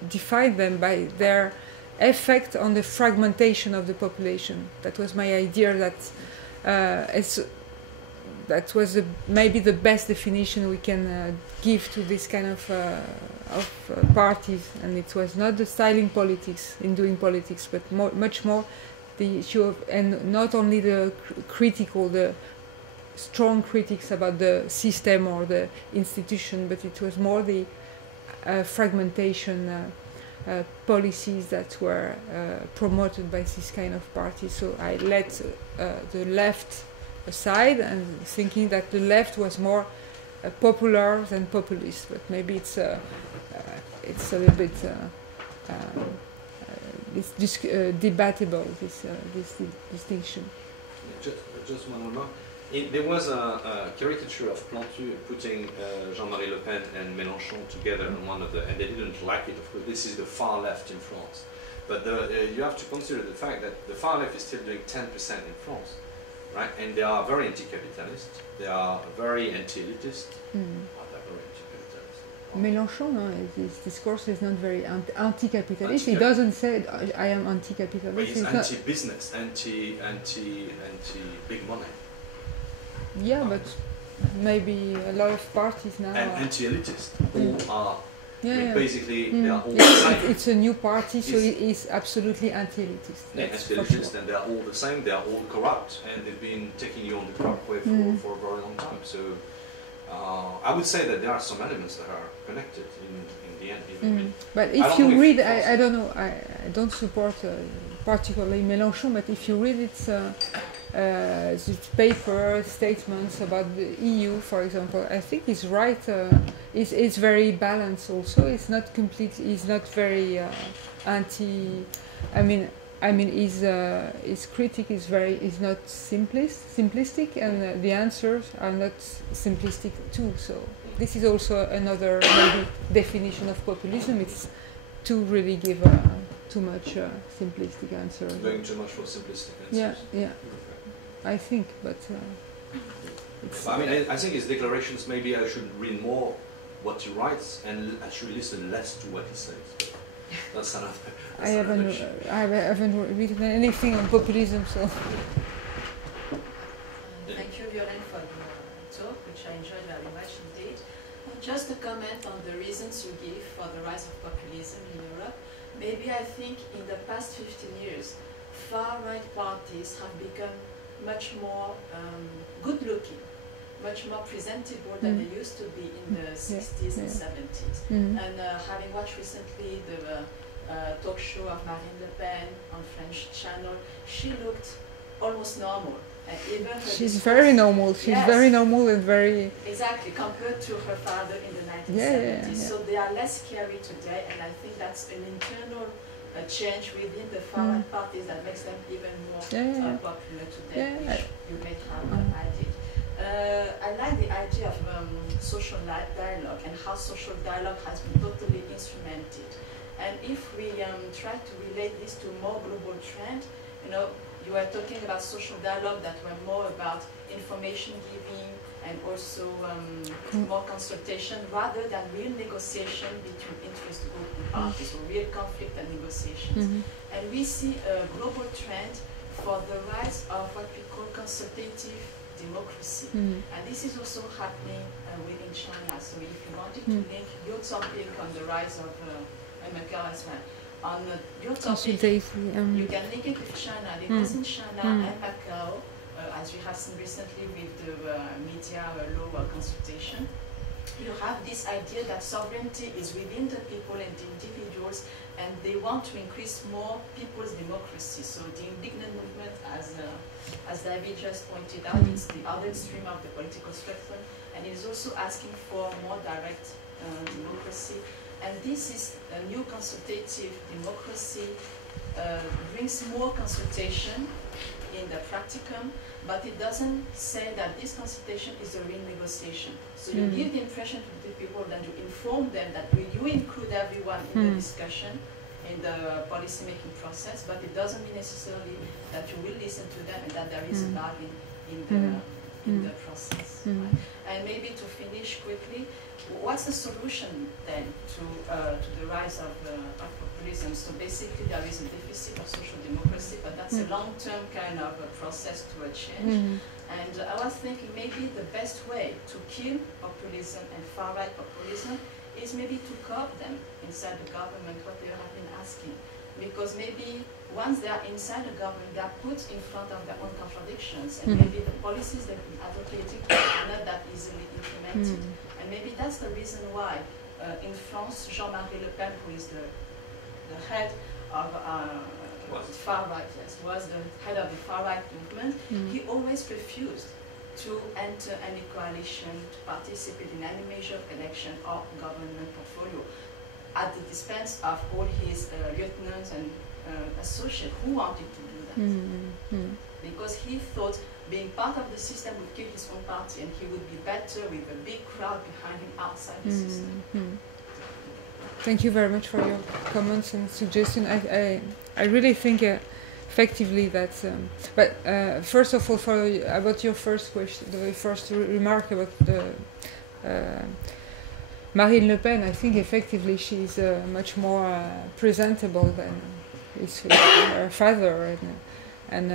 define them by their effect on the fragmentation of the population. That was my idea. That was maybe the best definition we can give to this kind of parties, and it was not the styling politics in doing politics, but much more the issue of, and not only the critical, the strong critics about the system or the institution, but it was more the fragmentation policies that were promoted by this kind of party. So I let the left aside and thinking that the left was more popular than populist, but maybe it's a little bit debatable, this distinction. Just one remark. There was a caricature of Plantu putting Jean-Marie Le Pen and Mélenchon together on one of the, and they didn't like it. Of course, this is the far left in France, but you have to consider the fact that the far left is still doing 10% in France, right? And they are very anti-capitalist. They are very anti-elitist. Mélenchon, his discourse is not very anti-capitalist. He doesn't say, I am anti-capitalist. But he's anti-business, anti-big money. Yeah, but maybe a lot of parties now... And anti-elitist. All are, basically, they are all the same. It's a new party, so it is absolutely anti-elitist. Yeah, anti-elitist, and they are all the same, they are all corrupt, and they've been taking you on the corrupt way for a very long time. So I would say that there are some elements that are connected in the end. Even But if you read, I don't know, I don't support particularly Mélenchon, but if you read its paper statements about the EU, for example, I think he's right. It's very balanced. Also, it's not completely. It's not very anti. I mean, his critique is not simplistic, and the answers are not simplistic too. So this is also another maybe definition of populism. It's to really give too much simplistic answer. Going too much for simplistic answers. Yeah. I think, but I mean, I think his declarations. Maybe I should read more what he writes and I should listen less to what he says. But that's another. I haven't written anything on populism, so. Thank you, Violaine, for your talk, which I enjoyed very much indeed. Just a comment on the reasons you give for the rise of populism in Europe. Maybe I think in the past 15 years, far-right parties have become much more good-looking, much more presentable than they used to be in the 60s and 70s. And having watched recently the talk show of Marine Le Pen on French channel, she looked almost normal. And even she's very normal. She's very normal and very... Exactly, compared to her father in the 1970s. So they are less scary today, and I think that's an internal change within the far-right parties that makes them even more popular today, which you may have added. I like the idea of social dialogue and how social dialogue has been totally instrumented. And if we try to relate this to more global trend, you were talking about social dialogue that were more about information giving and also more consultation rather than real negotiation between interest group and parties, so real conflict and negotiations. And we see a global trend for the rise of what we call consultative democracy. And this is also happening within China. So if you wanted to link your topic on the rise of Macao as well, on your topic, you can link it with China, because in China and Macao, as we have seen recently with the media law consultation, you have this idea that sovereignty is within the people and the individuals, and they want to increase more people's democracy. So the indignant movement, as David just pointed out, it's the other extreme of the political spectrum, and it is also asking for more direct democracy. And this is a new consultative democracy, brings more consultation in the practicum, but it doesn't say that this consultation is a real negotiation. So you give the impression to the people that you inform them that you include everyone in the discussion, in the policy-making process, but it doesn't mean necessarily that you will listen to them and that there is a bargain in the process. Right? And maybe to finish quickly, what's the solution then to the rise of populism? So basically there is a deficit of social democracy, but that's a long-term kind of a process to a change. And I was thinking maybe the best way to kill populism and far-right populism is maybe to co-opt them inside the government, what they have been asking. because maybe once they are inside the government, they are put in front of their own contradictions, and maybe the policies they've been advocating are not that easily implemented. And maybe that's the reason why in France, Jean-Marie Le Pen, who is the head of far-right, yes, was the head of the far-right movement, he always refused to enter any coalition, to participate in any measure of election or government portfolio, at the expense of all his lieutenants and associates who wanted to do that. Because he thought being part of the system would kill his own party, and he would be better with a big crowd behind him outside the system. Thank you very much for your comments and suggestions. I really think effectively that. But first of all, about your first question, the first remark about the Marine Le Pen, I think effectively she's much more presentable than her father, and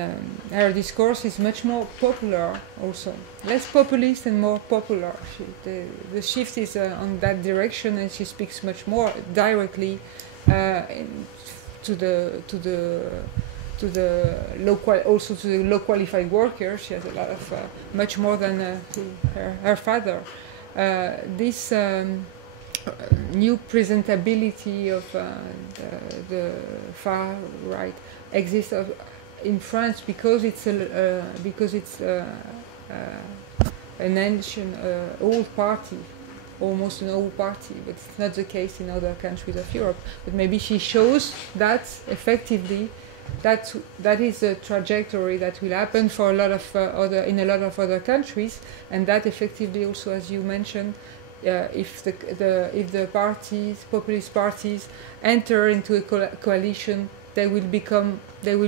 her discourse is much more popular also. Less populist and more popular. The shift is on that direction, and she speaks much more directly to the low qualified workers. She has a lot of much more than her father. This new presentability of the far right exists in France because it's an ancient old party, almost an old party, but it's not the case in other countries of Europe. But maybe she shows that effectively that is a trajectory that will happen for a lot of in a lot of other countries, and that effectively also, as you mentioned, if the parties, populist parties, enter into a coalition, they will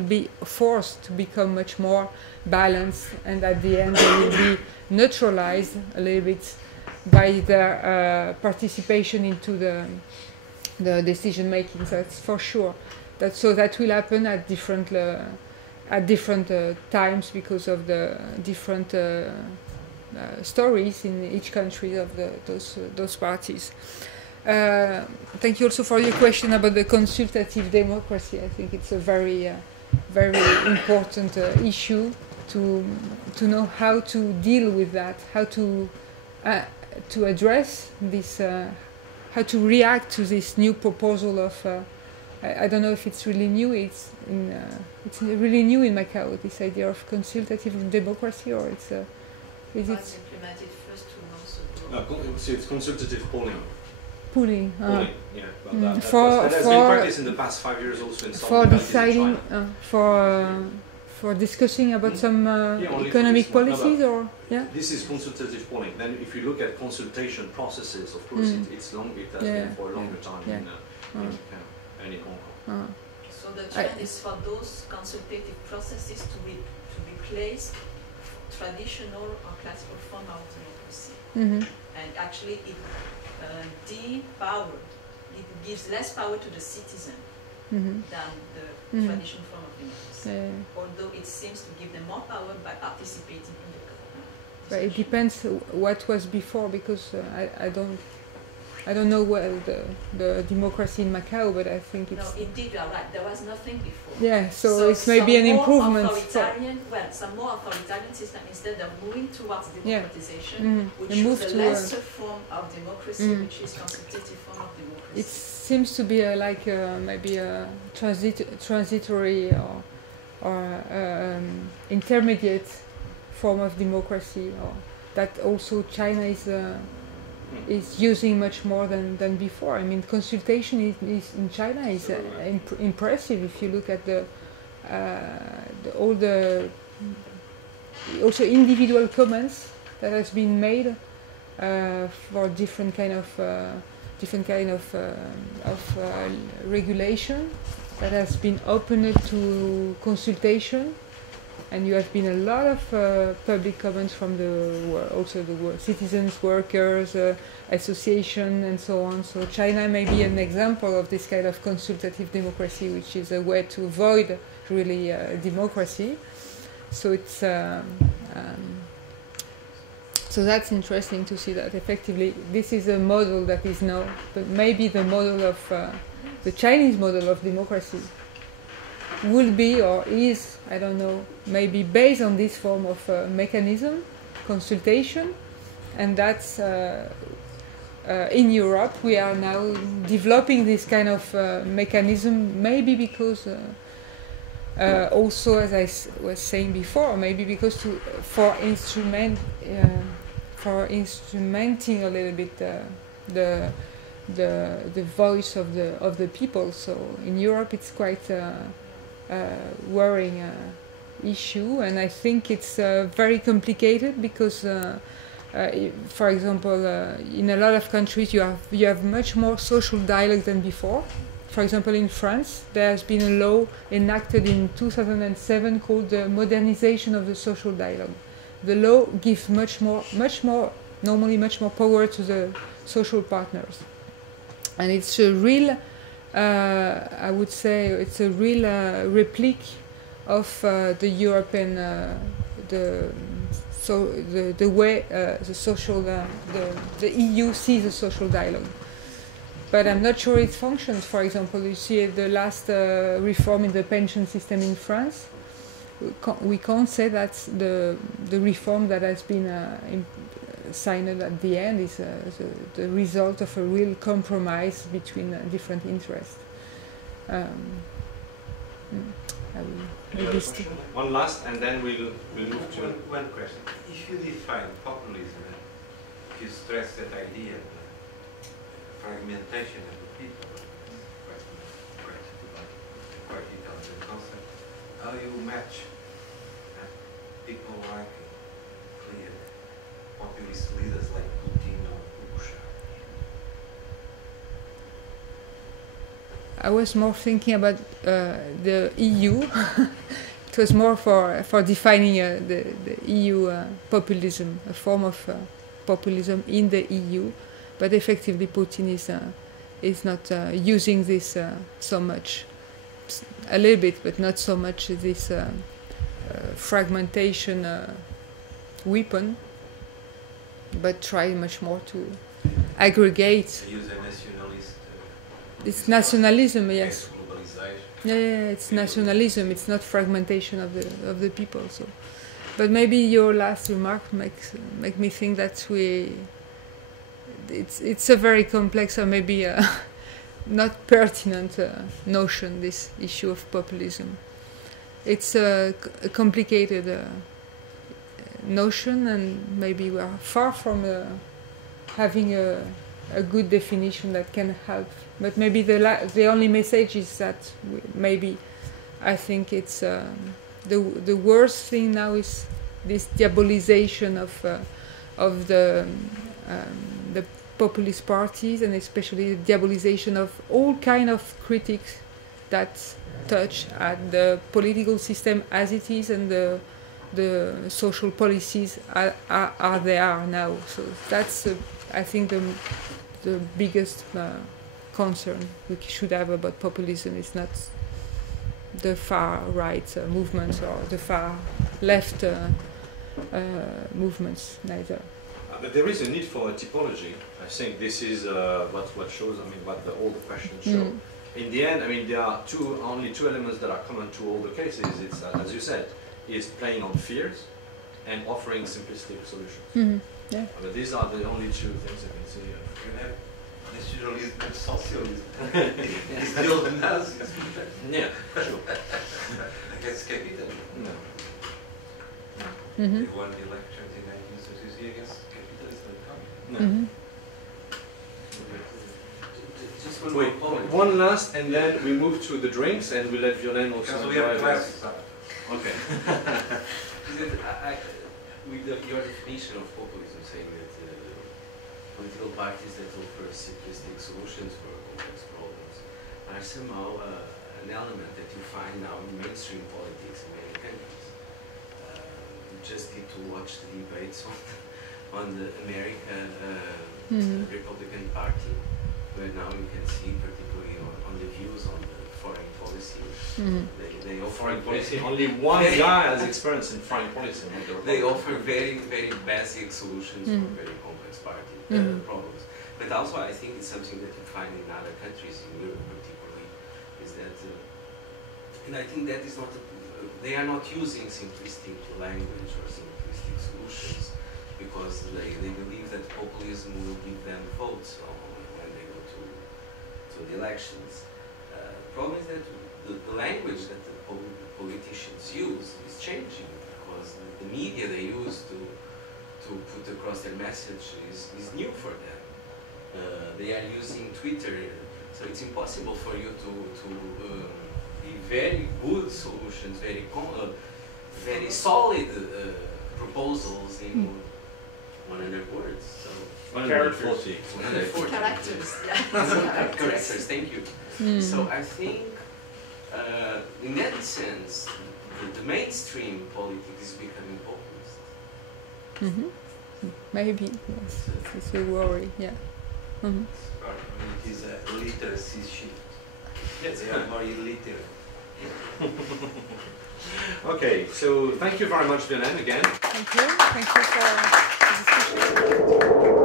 be forced to become much more balanced, and at the end they will be neutralized a little bit by their participation into the decision making. That's for sure. That will happen at different times because of the different stories in each country of those parties. Thank you also for your question about the consultative democracy. I think it's a very important issue to know how to deal with that, how to address this, how to react to this new proposal of. I don't know if it's really new. It's really new in Macao. This idea of consultative democracy, or is it? Implemented first 2 months ago. It's consultative polling. Polling, yeah. Well, that has been practiced in the past 5 years also in some for deciding, for discussing about some economic policies, or This is consultative polling. Then, if you look at consultation processes, of course, it's long. It has been for a longer time in and in Hong Kong. So the trend is for those consultative processes to replace traditional or classical form of democracy, and actually it it gives less power to the citizen than the traditional form of democracy, although it seems to give them more power by participating in the government. But it depends what was before, because I don't know well the democracy in Macao, but I think it's... No, indeed you are right. There was nothing before. Yeah, so it's maybe an improvement. Some more authoritarian system, instead of moving towards democratization, which is the lesser form of democracy, which is consultative form of democracy. It seems to be maybe a transitory or intermediate form of democracy, or that also China is using much more than before. I mean, consultation in China is impressive. If you look at all the also individual comments that has been made for different kind of regulation that has been opened to consultation. And you have been a lot of public comments from the citizens, workers, association, and so on. So China may be an example of this kind of consultative democracy, which is a way to avoid really democracy. So it's so that's interesting to see that effectively this is a model that is now, but maybe the model of the Chinese model of democracy will be or is, I don't know, maybe based on this form of mechanism, consultation, and that's in Europe we are now developing this kind of mechanism, maybe because also, as I was saying before, maybe because for instrumenting a little bit the voice of the people. So in Europe it's quite worrying issue, and I think it's very complicated because for example in a lot of countries you have much more social dialogue than before. For example, in France there has been a law enacted in 2007 called the modernization of the social dialogue. The law gives much more power to the social partners, and it's a real I would say it's a real replique of the European the way the EU sees the social dialogue. But I'm not sure it functions. For example, you see the last reform in the pension system in France. We can't say that the reform that has been signed at the end is the result of a real compromise between different interests. One last, and then we'll move to one question. If you define populism, if you stress that idea, the fragmentation of the people, quite intelligent concept, how you match people like clear populist leaders like Putin or Russia? I was more thinking about the EU. It was more for defining the EU populism, a form of populism in the EU. But effectively, Putin is not using this so much. A little bit, but not so much this fragmentation weapon, but try much more to aggregate. Use a nationalist. It's nationalism, yes. Globalization. Yeah, it's nationalism. It's not fragmentation of the people. So, but maybe your last remark make me think that it's a very complex or maybe not pertinent notion. This issue of populism. It's a complicated notion, and maybe we are far from having a good definition that can help. But maybe the only message is that maybe I think it's the worst thing now is this diabolization of the populist parties, and especially the diabolization of all kind of critics that touch at the political system as it is, and the social policies are they are now. So that's I think the biggest concern we should have about populism is not the far right movements or the far left movements neither. But there is a need for a typology. I think this is what shows. I mean, what all the questions show. In the end, I mean, there are only two elements that are common to all the cases. It's as you said, is playing on fears and offering simplistic solutions. Yeah. But these are the only two things I can see. You have nationalism and socialism. It's still the Nazis. Yeah, sure. Against capitalism. No. They won the elections in 1933 against capitalism and communism. No. Just Wait, one last, and then we move to the drinks, and we let Violaine also. Because we have classes. Okay. With your definition of populism, saying that political parties that offer simplistic solutions for complex problems are somehow an element that you find now in mainstream politics in many countries. You just need to watch the debates on the American Republican Party, where now you can see, particularly on the views on the foreign policy, they offer foreign policy. Only one guy has experience in foreign policy. They offer very, very basic solutions for very complex problems. But also, I think it's something that you find in other countries, in Europe particularly, is that And I think that is not, they are not using simplistic language or simplistic solutions because they believe that populism will give them votes when they go to the elections. The problem is that the language that the politicians use is changing because the media they use to put across their message is new for them. They are using Twitter, so it's impossible for you to be very good solutions, very solid proposals in 100 words. So 140. 140 characters. Yeah. Characters. Thank you. So I think, in that sense, the mainstream politics is becoming populist. Maybe, yes. It's a worry, yeah. It is a literacy shift. Yes, they are more illiterate. Okay, so thank you very much, Violaine, again. Thank you. Thank you for the discussion.